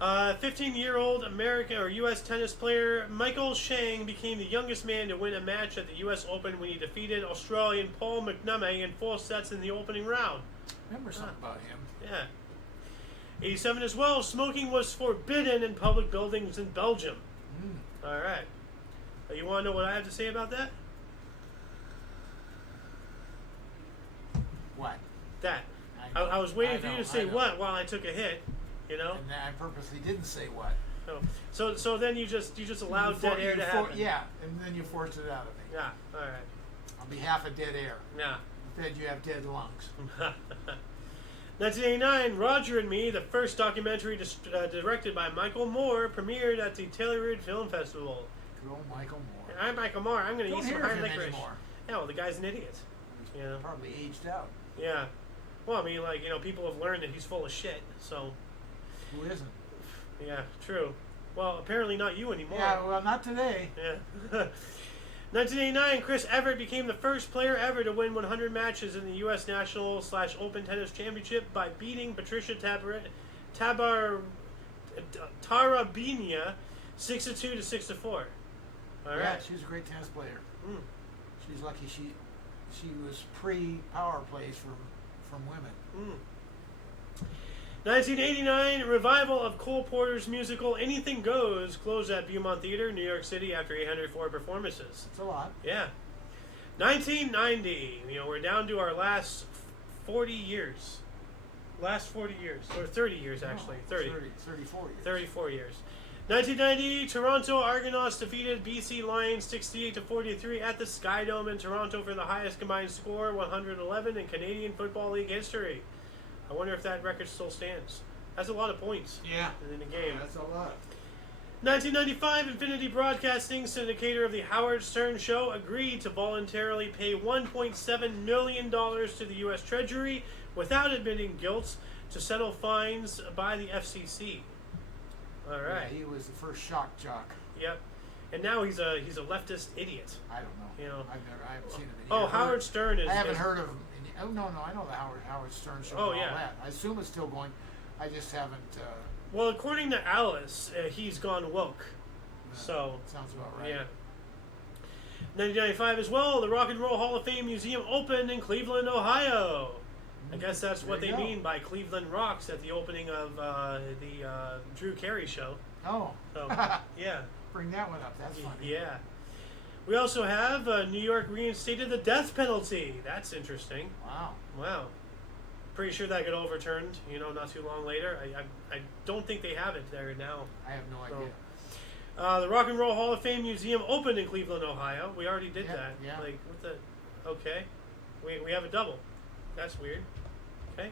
15-year-old American or U.S. tennis player Michael Chang became the youngest man to win a match at the U.S. Open when he defeated Australian Paul McNamee in 4 sets in the opening round. Remember something about him. Yeah. 87 as well, smoking was forbidden in public buildings in Belgium. All right. You want to know what I have to say about that? What? That. I was waiting for you to say what while I took a hit. You know? And I purposely didn't say what. So then you just allowed dead air to happen. Yeah, and then you forced it out of me. Yeah, all right. On behalf of dead air. Yeah. Instead you have dead lungs. 1989, Roger and Me, the first documentary directed by Michael Moore, premiered at the Telluride Film Festival. Good old Michael Moore. I'm Michael Moore. I'm going to eat some hard licorice. Anymore. Yeah, well, the guy's an idiot. He's probably aged out. Yeah. Well, I mean, people have learned that he's full of shit, so... Who isn't? Yeah, true. Well, apparently not you anymore. Yeah, well, not today. Yeah. 1989, Chris Evert became the first player ever to win 100 matches in the U.S. National/Open Tennis Championship by beating Patricia Tarabinia 6-2 to 6-4. All right. She's a great tennis player. She's lucky she was pre-power plays from women. 1989, revival of Cole Porter's musical Anything Goes closed at Beaumont Theater, New York City after 804 performances. That's a lot. Yeah. 1990, we're down to our last 40 years. Last 40 years. Or 30 years, actually. 34 years. 34 years. 1990, Toronto Argonauts defeated BC Lions 68-43 at the Sky Dome in Toronto for the highest combined score, 111, in Canadian Football League history. I wonder if that record still stands. That's a lot of points. Yeah. In the game. That's a lot. 1995, Infinity Broadcasting, syndicator of the Howard Stern Show, agreed to voluntarily pay $1.7 million to the U.S. Treasury without admitting guilt to settle fines by the FCC. All right. Yeah, he was the first shock jock. Yep. And now he's a leftist idiot. I don't know. I haven't seen him in years. Oh, Howard Stern is... I haven't heard of him. Oh, no, I know the Howard Stern Show and all that. I assume it's still going. I just haven't... Well, according to Alice, he's gone woke. So... Sounds about right. Yeah. 1995 as well, the Rock and Roll Hall of Fame Museum opened in Cleveland, Ohio. I guess that's what they mean by Cleveland Rocks at the opening of the Drew Carey show. Oh. So, yeah. Bring that one up. That's funny. Yeah. We also have New York reinstated the death penalty. That's interesting. Wow. Pretty sure that got overturned, not too long later. I don't think they have it there now. I have no idea. The Rock and Roll Hall of Fame Museum opened in Cleveland, Ohio. We already did that. Yeah. Like, what the... Okay. We have a double. That's weird. Okay.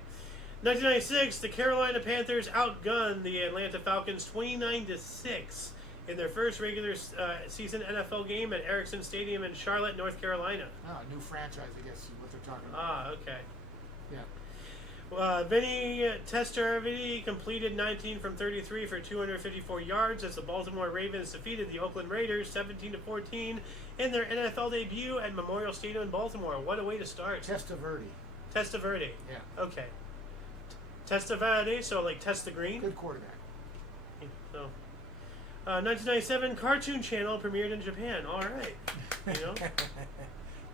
1996, the Carolina Panthers outgunned the Atlanta Falcons 29-6 in their first regular season NFL game at Ericsson Stadium in Charlotte, North Carolina. New franchise, I guess, is what they're talking about. Okay. Yeah. Vinny Testaverde completed 19 from 33 for 254 yards as the Baltimore Ravens defeated the Oakland Raiders 17-14 in their NFL debut at Memorial Stadium in Baltimore. What a way to start. Testaverde. Yeah. Okay. Testaverde, so like test the green. Good quarterback. So, 1997 Cartoon Channel premiered in Japan. All right.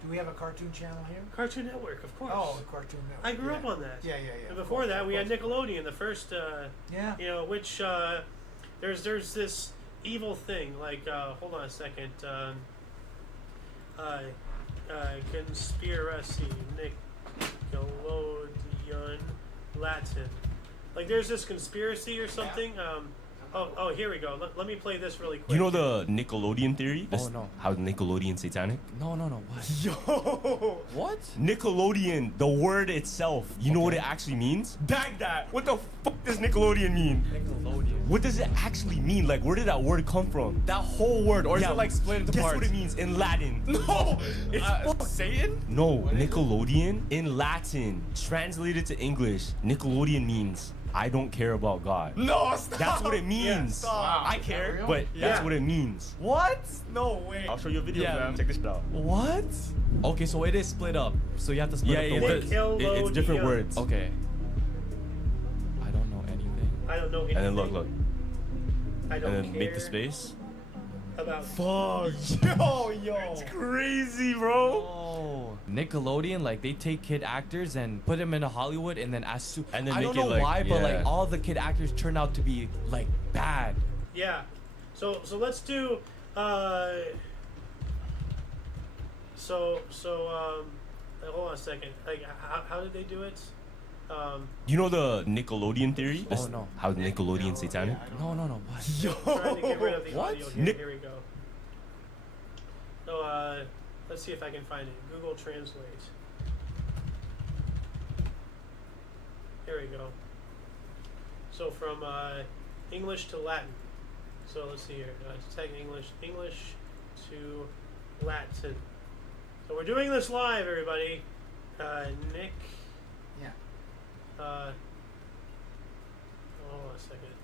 Do we have a Cartoon Channel here? Cartoon Network, of course. Oh, Cartoon Network. I grew up on that. Yeah. And before that, we had Nickelodeon, the first. Which there's this evil thing. Like, hold on a second. Conspiracy, Nickelodeon, Latin. Like, there's this conspiracy or something. Oh, here we go. Let me play this really quick. You know the Nickelodeon theory? No. How Nickelodeon satanic? No. What? Yo! What? Nickelodeon, the word itself. You know what it actually means? Bag that! What the fuck does Nickelodeon mean? Nickelodeon. What does it actually mean? Like, where did that word come from? That whole word, or is it like split into guess parts? what it means in Latin? No! It's Satan? No, Nickelodeon in Latin. Translated to English, Nickelodeon means I don't care about God. No, stop. That's what it means. Yeah, stop. I care, Really? but that's what it means. What? No way. I'll show you a video, Yeah. fam. Check this shit out. What? Okay, so it is split up. So you have to split up the words. It's different words. Okay. I don't know anything. I don't know anything. And then look. I don't And then make the care space. about Fuck. Yo. It's crazy, bro. Oh. Nickelodeon, like they take kid actors and put them into Hollywood, and then And then I make don't it know like- why, but like yeah. all the kid actors turn out to be like bad. Yeah. So let's do hold on a second. Like how did they do it? You know the Nickelodeon theory? Oh, no. How Nickelodeon satanic? No. What? Trying to get rid of the What? audio here. Here we go. So let's see if I can find it. Google Translate. Here we go. So from English to Latin. So let's see here. Tag English to Latin. So we're doing this live, everybody. Nick. Yeah. Hold on a second.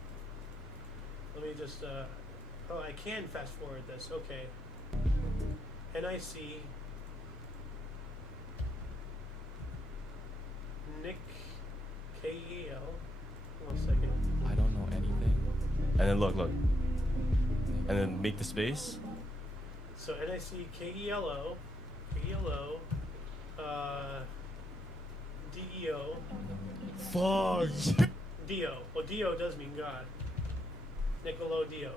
Let me just. I can fast forward this. Okay. NIC. Nick. KEL. One second. I don't know anything. And then look. And then make the space. So NIC KELO. DEO. Fuck. Dio. Well, Dio does mean God. Nickelodio.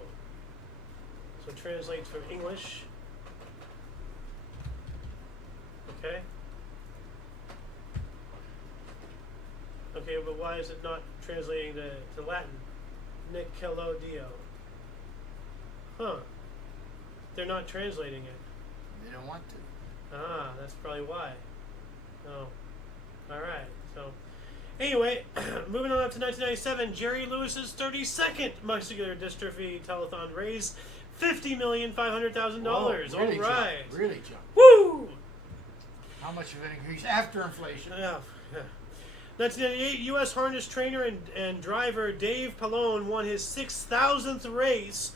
So translates from English. Okay. Okay, but why is it not translating to Latin? Nickelodio. Huh. They're not translating it. They don't want to. Ah, that's probably why. Oh. Alright, so. Anyway, moving on up to 1997, Jerry Lewis's 32nd muscular dystrophy telethon raised $50,500,000. Really, All right. John. Really, John. Woo! How much of an increase after inflation? Yeah. 1998, U.S. harness trainer and driver Dave Pallone won his 6,000th race,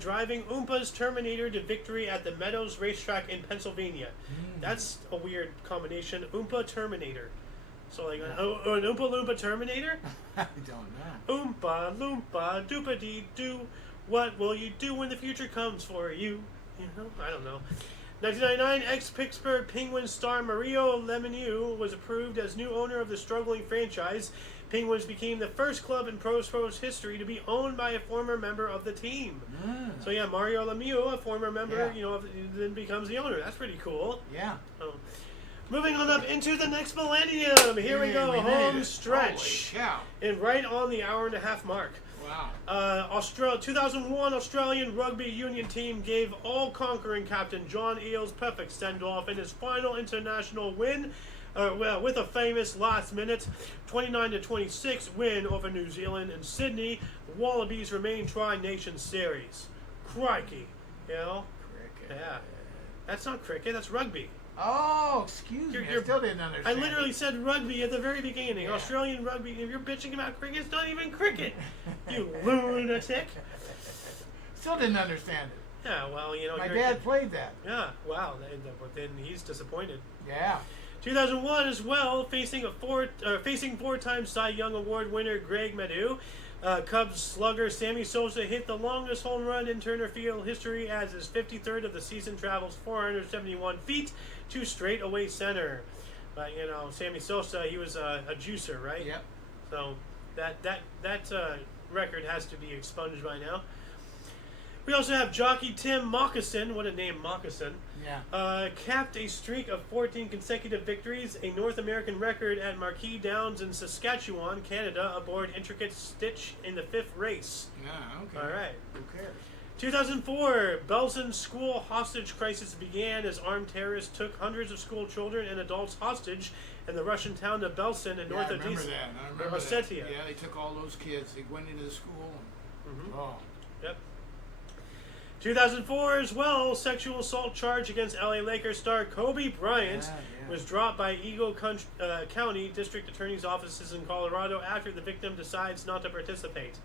driving Oompa's Terminator to victory at the Meadows Racetrack in Pennsylvania. That's a weird combination. Oompa Terminator. So like an Oompa Loompa Terminator? I don't know. Oompa Loompa Doopa-dee-doo. What will you do when the future comes for you? You know, I don't know. 1999, ex-Pittsburgh Penguins star Mario Lemieux was approved as new owner of the struggling franchise. Penguins became the first club in pro sports history to be owned by a former member of the team. So yeah, Mario Lemieux, a former member, then becomes the owner. That's pretty cool. Yeah. Moving on up into the next millennium. Here we go, home stretch. Holy cow. And right on the hour-and-a-half mark. Wow. 2001 Australian rugby union team gave all-conquering captain John Eales perfect send-off in his final international win, with a famous last-minute 29-26 win over New Zealand in Sydney. The Wallabies remain Tri-Nation Series. Crikey, Cricket. Yeah, that's not cricket. That's rugby. Oh, excuse me. I still didn't understand. I literally said rugby at the very beginning. Yeah. Australian rugby. If you're bitching about cricket, it's not even cricket. You lunatic. Still didn't understand it. Yeah, well, My dad played that. Yeah, wow. Then he's disappointed. Yeah. 2001 as well, facing four-time Cy Young Award winner Greg Maddux. Cubs slugger Sammy Sosa hit the longest home run in Turner Field history as his 53rd of the season travels 471 feet to straightaway center. But Sammy Sosa, he was a juicer, right? Yep. So that record has to be expunged by now. We also have jockey Tim Moccasin. What a name, Moccasin. Yeah. Capped a streak of 14 consecutive victories, a North American record at Marquis Downs in Saskatchewan, Canada, aboard Intricate Stitch in the 5th race. Yeah, okay. All right. Who cares? 2004, Belsen school hostage crisis began as armed terrorists took hundreds of school children and adults hostage in the Russian town of Belsen in North Ossetia. Yeah, they took all those kids. They went into the school. And, Oh. Yep. 2004 as well, sexual assault charge against LA Lakers star Kobe Bryant was dropped by Eagle County District Attorney's offices in Colorado after the victim decides not to participate.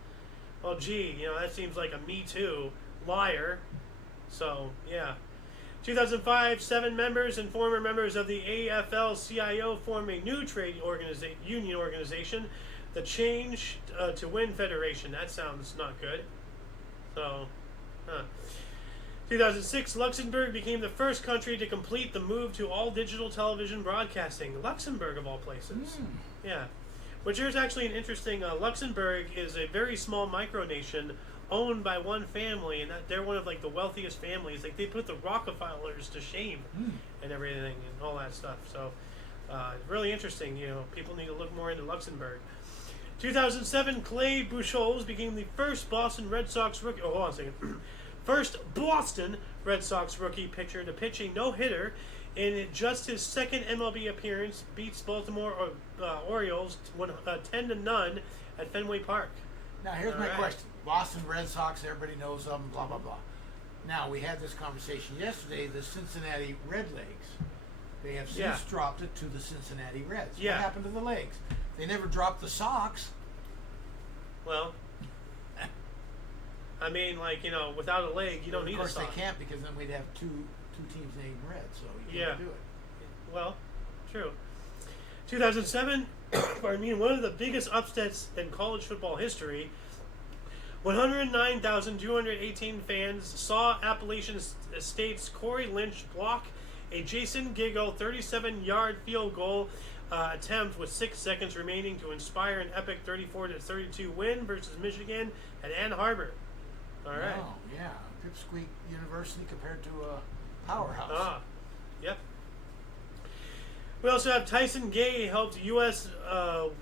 Well, gee, that seems like a Me Too liar. So, yeah. 2005, 7 members and former members of the AFL-CIO form a new trade union organization, the Change to Win Federation. That sounds not good. So, 2006, Luxembourg became the first country to complete the move to all digital television broadcasting. Luxembourg, of all places. Yeah. Which there's actually an interesting... Luxembourg is a very small micronation owned by one family, and they're one of the wealthiest families. They put the Rockefellers to shame and everything and all that stuff. So, really interesting. People need to look more into Luxembourg. 2007, Clay Buchholz became the first Boston Red Sox rookie... Oh, hold on a second. First Boston Red Sox rookie pitcher to pitch a no-hitter in just his second MLB appearance, beats Baltimore Orioles 10-0 at Fenway Park. Now, here's my question. Boston Red Sox, everybody knows them, blah, blah, blah. Now, we had this conversation yesterday, the Cincinnati Redlegs. They have since dropped it to the Cincinnati Reds. What happened to the Legs? They never dropped the Sox. Well, I mean, without a leg, you don't need a sock. Of course, they can't, because then we'd have two teams named Red, so you can't do it. Well, true. 2007, one of the biggest upsets in college football history. 109,218 fans saw Appalachian State's Corey Lynch block a Jason Giggle 37-yard field goal attempt with 6 seconds remaining to inspire an epic 34-32 win versus Michigan at Ann Arbor. All right. Oh, yeah. Pipsqueak University compared to a powerhouse. Yep. We also have Tyson Gay helped U.S.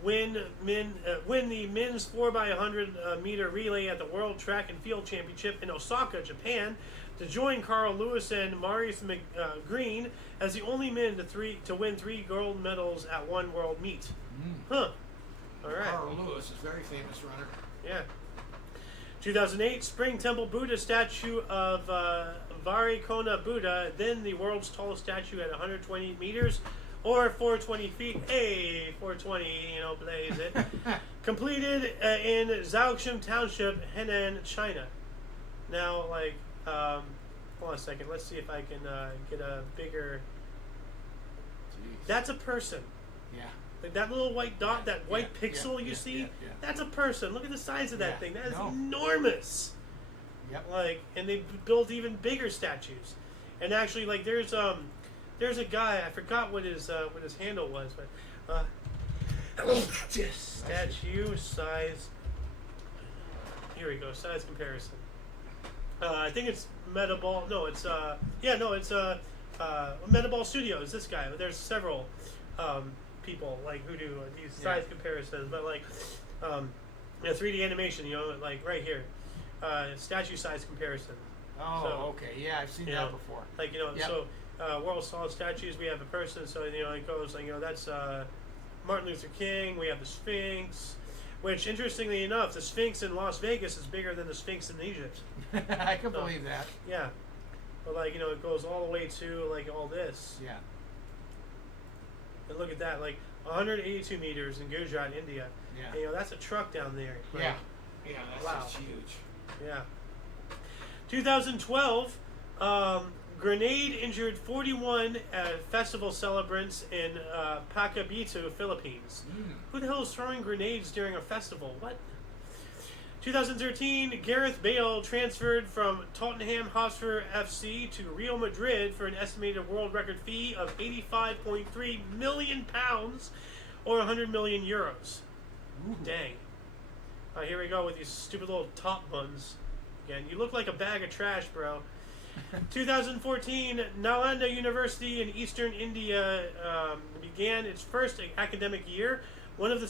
win the men's 4x100 meter relay at the World Track and Field Championship in Osaka, Japan, to join Carl Lewis and Maurice Green as the only men to win 3 gold medals at one world meet. All right. Carl Lewis is a very famous runner. Yeah. 2008, Spring Temple Buddha statue of Varikona Buddha, then the world's tallest statue at 120 meters. Or 420 feet. Hey, 420, blaze it. Completed in Zhaoqing Township, Henan, China. Now, hold on a second. Let's see if I can get a bigger... Jeez. That's a person. Yeah. That little white dot, that white pixel you see, that's a person. Look at the size of that thing. That is enormous. Yep. And they built even bigger statues. And actually, there's a guy, I forgot what his handle was, but Statue size. Here we go. Size comparison. I think it's Metaball. No, it's Metaball Studios. This guy. There's several people like who do these size comparisons, but like 3D animation. You know, like right here, statue size comparison. Oh, so, okay. Yeah, I've seen that before. Like so world solid statues. We have a person. So it goes like that's Martin Luther King. We have the Sphinx. Which, interestingly enough, the Sphinx in Las Vegas is bigger than the Sphinx in Egypt. I can believe that. Yeah. But, like, it goes all the way to, like, all this. Yeah. And look at that, like, 182 meters in Gujarat, India. Yeah. And, that's a truck down there. Right? Yeah. Yeah, that's just huge. Yeah. 2012, grenade injured 41 festival celebrants in Pacabitu, Philippines. Who the hell is throwing grenades during a festival? What? 2013, Gareth Bale transferred from Tottenham Hotspur FC to Real Madrid for an estimated world record fee of £85.3 million or 100 million euros. Ooh. Dang. Here we go with these stupid little top buns. Again, you look like a bag of trash, bro. 2014, Nalanda University in eastern India began its first academic year. One of the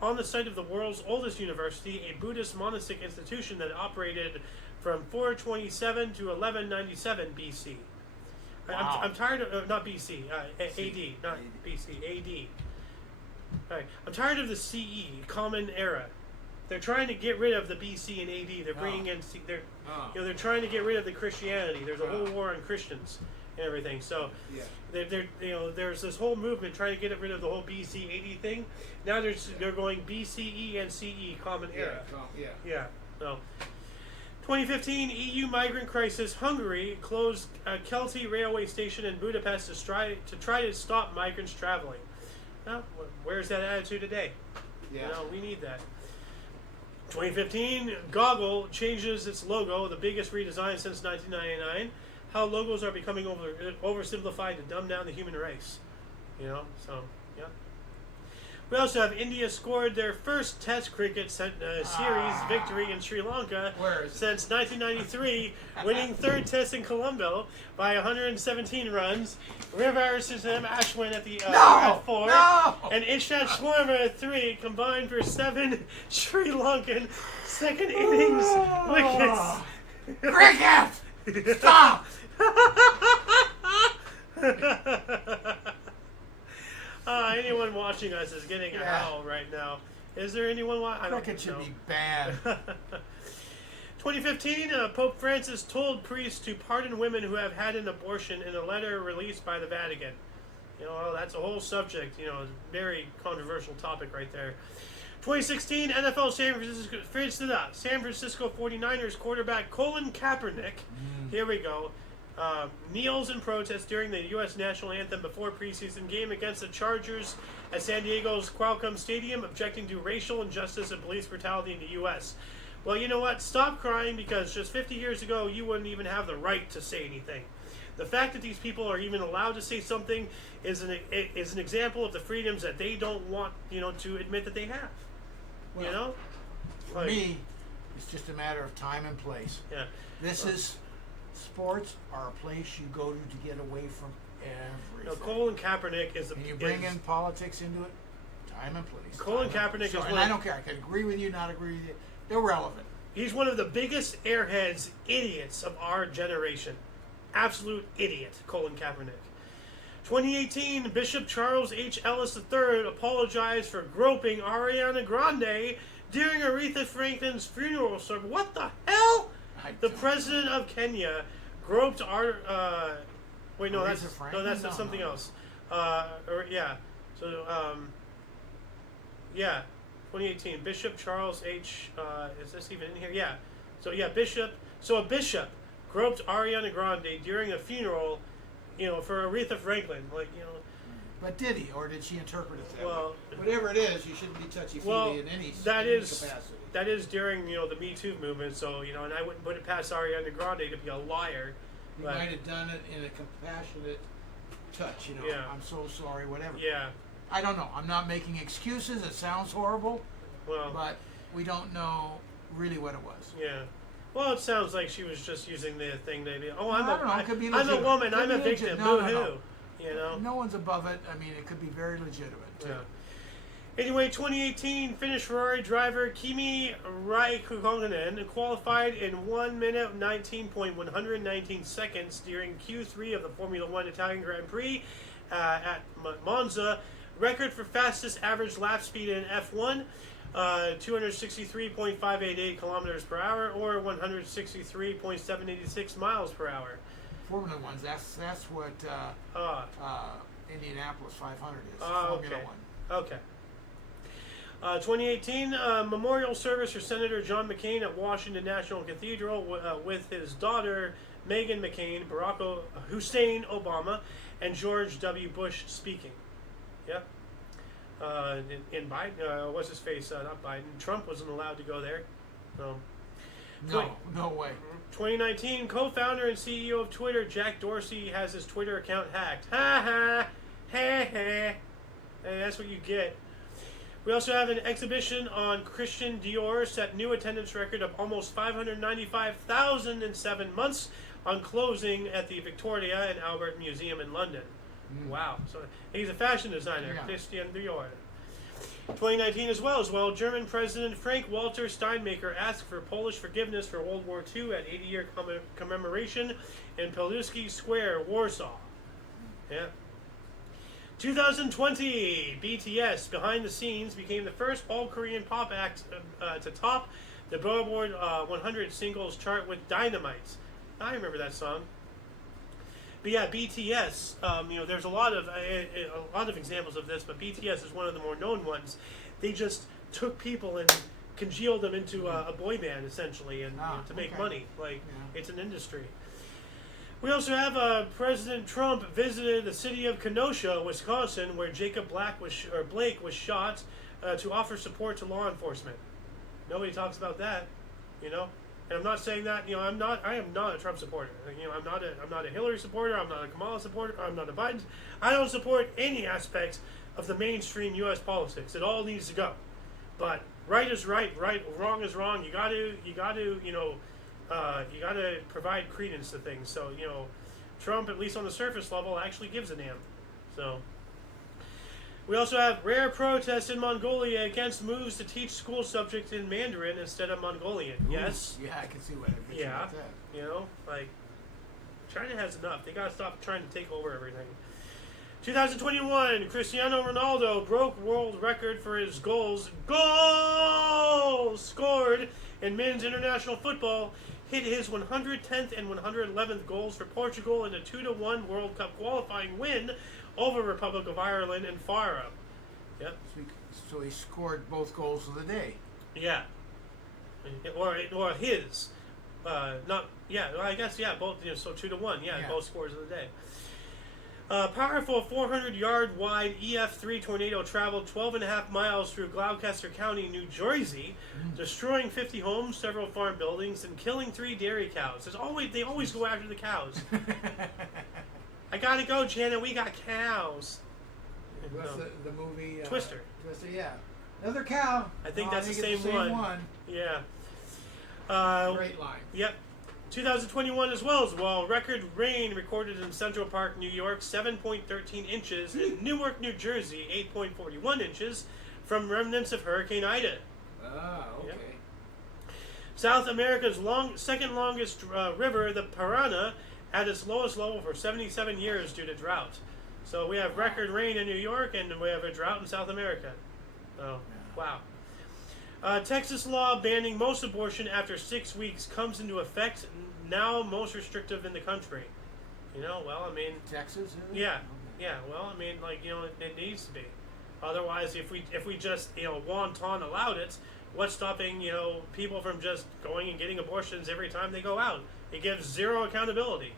on the site of the world's oldest university, a Buddhist monastic institution that operated from 427 to 1197 BC. Wow. I'm tired of not BC, AD, not BC, AD. All right, I'm tired of the CE, Common Era. They're trying to get rid of the BC and AD. They're bringing in. They're trying to get rid of the Christianity. There's a whole war on Christians and everything. So, there's this whole movement trying to get rid of the whole BC AD thing. Now they're going BCE and CE, Common Era. Yeah. So, 2015 EU migrant crisis. Hungary closed a Kelti railway station in Budapest to try to stop migrants traveling. Now, where's that attitude today? Yeah. We need that. 2015, Goggle changes its logo, the biggest redesign since 1999. How logos are becoming oversimplified to dumb down the human race. So, yeah. We also have India scored their first Test cricket series victory in Sri Lanka since 1993, winning third Test in Colombo by 117 runs. Rivarsam Ashwin at the at 4, and Ishant Sharma at 3, combined for 7 Sri Lankan second innings wickets. Cricket! Stop! Anyone watching us is getting a howl right now. Is there anyone watching? Cricket should be banned. 2015, Pope Francis told priests to pardon women who have had an abortion in a letter released by the Vatican. That's a whole subject. Very controversial topic right there. 2016, NFL San Francisco 49ers quarterback Colin Kaepernick. Here we go. Kneels in protest during the U.S. national anthem before preseason game against the Chargers at San Diego's Qualcomm Stadium, objecting to racial injustice and police brutality in the U.S. Well, you know what? Stop crying, because just 50 years ago, you wouldn't even have the right to say anything. The fact that these people are even allowed to say something is an example of the freedoms that they don't want, to admit that they have. Well, for me, it's just a matter of time and place. Yeah. Sports are a place you go to get away from everything. Colin Kaepernick is and you bring in politics into it, time and place. Colin Kaepernick is and I don't care. I can agree with you, not agree with you. Irrelevant. He's one of the biggest airheads, idiots of our generation. Absolute idiot, Colin Kaepernick. 2018, Bishop Charles H. Ellis III apologized for groping Ariana Grande during Aretha Franklin's funeral service. What the hell? The president of Kenya groped that's something else. 2018, Bishop Charles H. Is this even in here? Yeah. So Bishop. So a bishop groped Ariana Grande during a funeral, for Aretha Franklin. But did he, or did she interpret it that way? Whatever it is, you shouldn't be touchy-feely in any capacity. That is during, the Me Too movement, so, and I wouldn't put it past Ariana Grande to be a liar. He might have done it in a compassionate touch, I'm so sorry, whatever. Yeah. I don't know. I'm not making excuses. It sounds horrible, but we don't know really what it was. Yeah. Well, it sounds like she was just using the thing maybe. Oh, I'm a a woman. I'm a victim. Boo-hoo. You know? No one's above it. I mean, it could be very legitimate, too. Yeah. Anyway, 2018 Finnish Ferrari driver Kimi Räikkönen qualified in 1 minute 19.119 seconds during Q3 of the Formula One Italian Grand Prix at Monza. Record for fastest average lap speed in F1, 263.588 kilometers per hour, or 163.786 miles per hour. Formula Ones. That's what Indianapolis 500 is. Formula One. Okay. 2018 memorial service for Senator John McCain at Washington National Cathedral with his daughter Meghan McCain, Barack Hussein Obama, and George W. Bush speaking. Yep. In Biden, what's his face? Not Biden. Trump wasn't allowed to go there. So. No way. 2019 co-founder and CEO of Twitter, Jack Dorsey, has his Twitter account hacked. Ha ha. Ha ha. Hey, that's what you get. We also have an exhibition on Christian Dior set new attendance record of almost 595,000 in 7 months on closing at the Victoria and Albert Museum in London. Wow. So he's a fashion designer, Christian Dior. 2019 as well. German President Frank-Walter Steinmeier asked for Polish forgiveness for World War II at 80-year commemoration in Piłsudski Square, Warsaw. Yeah. 2020, BTS, behind the scenes, became the first all-Korean pop act to top the Billboard 100 singles chart with Dynamite. I remember that song. But yeah, BTS, there's a lot of examples of this, but BTS is one of the more known ones. They just took people and congealed them into a boy band, essentially, and to make money. It's an industry. We also have President Trump visited the city of Kenosha, Wisconsin, where Jacob Blake was shot to offer support to law enforcement. Nobody talks about that, And I'm not saying that, I am not a Trump supporter. I'm not a Hillary supporter. I'm not a Kamala supporter. I'm not a Biden. I don't support any aspects of the mainstream U.S. politics. It all needs to go. But right is right, wrong is wrong. You got to provide credence to things. So, Trump, at least on the surface level, actually gives a damn. So, we also have rare protests in Mongolia against moves to teach school subjects in Mandarin instead of Mongolian. Ooh, yes. Yeah, I can see what it is about that. China has enough. They got to stop trying to take over everything. 2021, Cristiano Ronaldo broke world record for his goals scored in men's international football. Hit his 110th and 111th goals for Portugal in a 2-1 World Cup qualifying win over Republic of Ireland and Faroe. Yep. So he scored both goals of the day. Yeah. Or his. I guess, both, so 2-1. Yeah, both scores of the day. Powerful 400-yard wide EF3 tornado traveled 12.5 miles through Gloucester County, New Jersey, destroying 50 homes, several farm buildings, and killing 3 dairy cows. They always go after the cows. I gotta go, Janet. We got cows. What's the movie? Twister. Twister, yeah. Another cow. I think that's the same one. Yeah. Great line. Yep. 2021 as well. Record rain recorded in Central Park, New York, 7.13 inches, and Newark, New Jersey, 8.41 inches, from remnants of Hurricane Ida. Ah, okay. Yep. South America's second longest river, the Parana, at its lowest level for 77 years due to drought. So we have record rain in New York, and we have a drought in South America. Oh, wow. Texas law banning most abortion after 6 weeks comes into effect, now most restrictive in the country. Texas? Yeah. Yeah, it needs to be. Otherwise, if we just, wanton allowed it, what's stopping, people from just going and getting abortions every time they go out? It gives zero accountability,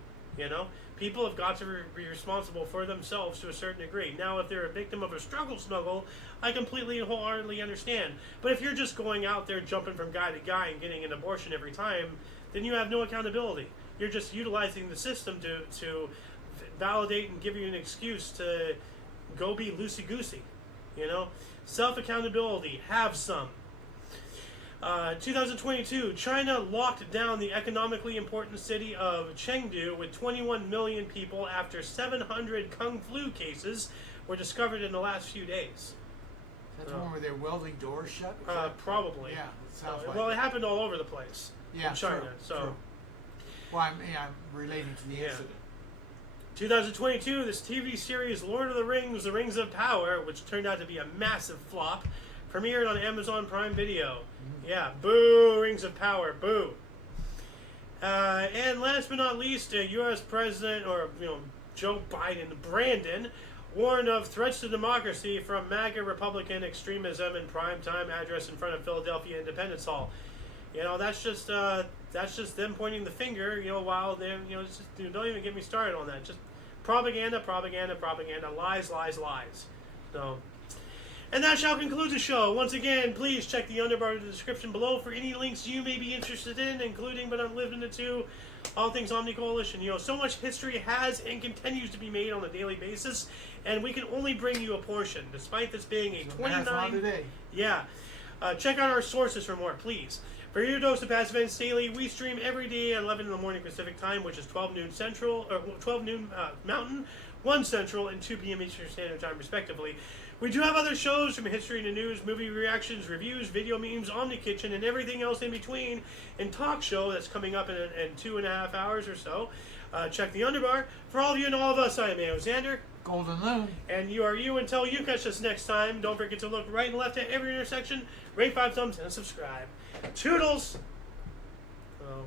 People have got to be responsible for themselves to a certain degree. Now, if they're a victim of a struggle smuggle, I completely and wholeheartedly understand. But if you're just going out there jumping from guy to guy and getting an abortion every time, then you have no accountability. You're just utilizing the system to validate and give you an excuse to go be loosey-goosey, You know, self-accountability. Have some. 2022, China locked down the economically important city of Chengdu with 21 million people after 700 Kung flu cases were discovered in the last few days. That's the one where they're welding doors shut? Probably. Yeah, it sounds like well, it happened all over the place in China. True, so, true. Well, I'm relating to the incident. 2022, this TV series Lord of the Rings, The Rings of Power, which turned out to be a massive flop, premiered on Amazon Prime Video. Yeah, boo, Rings of Power, boo. And last but not least, U.S. President, Joe Biden, Brandon, warned of threats to democracy from MAGA Republican extremism in primetime address in front of Philadelphia Independence Hall. That's just them pointing the finger. While they, don't even get me started on that. Just propaganda, propaganda, propaganda, lies, lies, lies. So, and that shall conclude the show. Once again, please check the underbar of the description below for any links you may be interested in, including but not limited to all things Omni Coalition. So much history has and continues to be made on a daily basis, and we can only bring you a portion, despite this being a 29 today. Yeah. Check out our sources for more, please. For your dose of past events daily, we stream every day at 11 in the morning Pacific time, which is 12 noon Central, or 12 noon Mountain, 1 Central, and 2 p.m. Eastern Standard Time, respectively. We do have other shows from history to news, movie reactions, reviews, video memes, Omni Kitchen, and everything else in between, and talk show that's coming up in 2.5 hours or so. Check the underbar. For all of you and all of us, I am Xander. Golden Loon. And you are you until you catch us next time. Don't forget to look right and left at every intersection, rate 5 thumbs, and subscribe. Toodles! Oh,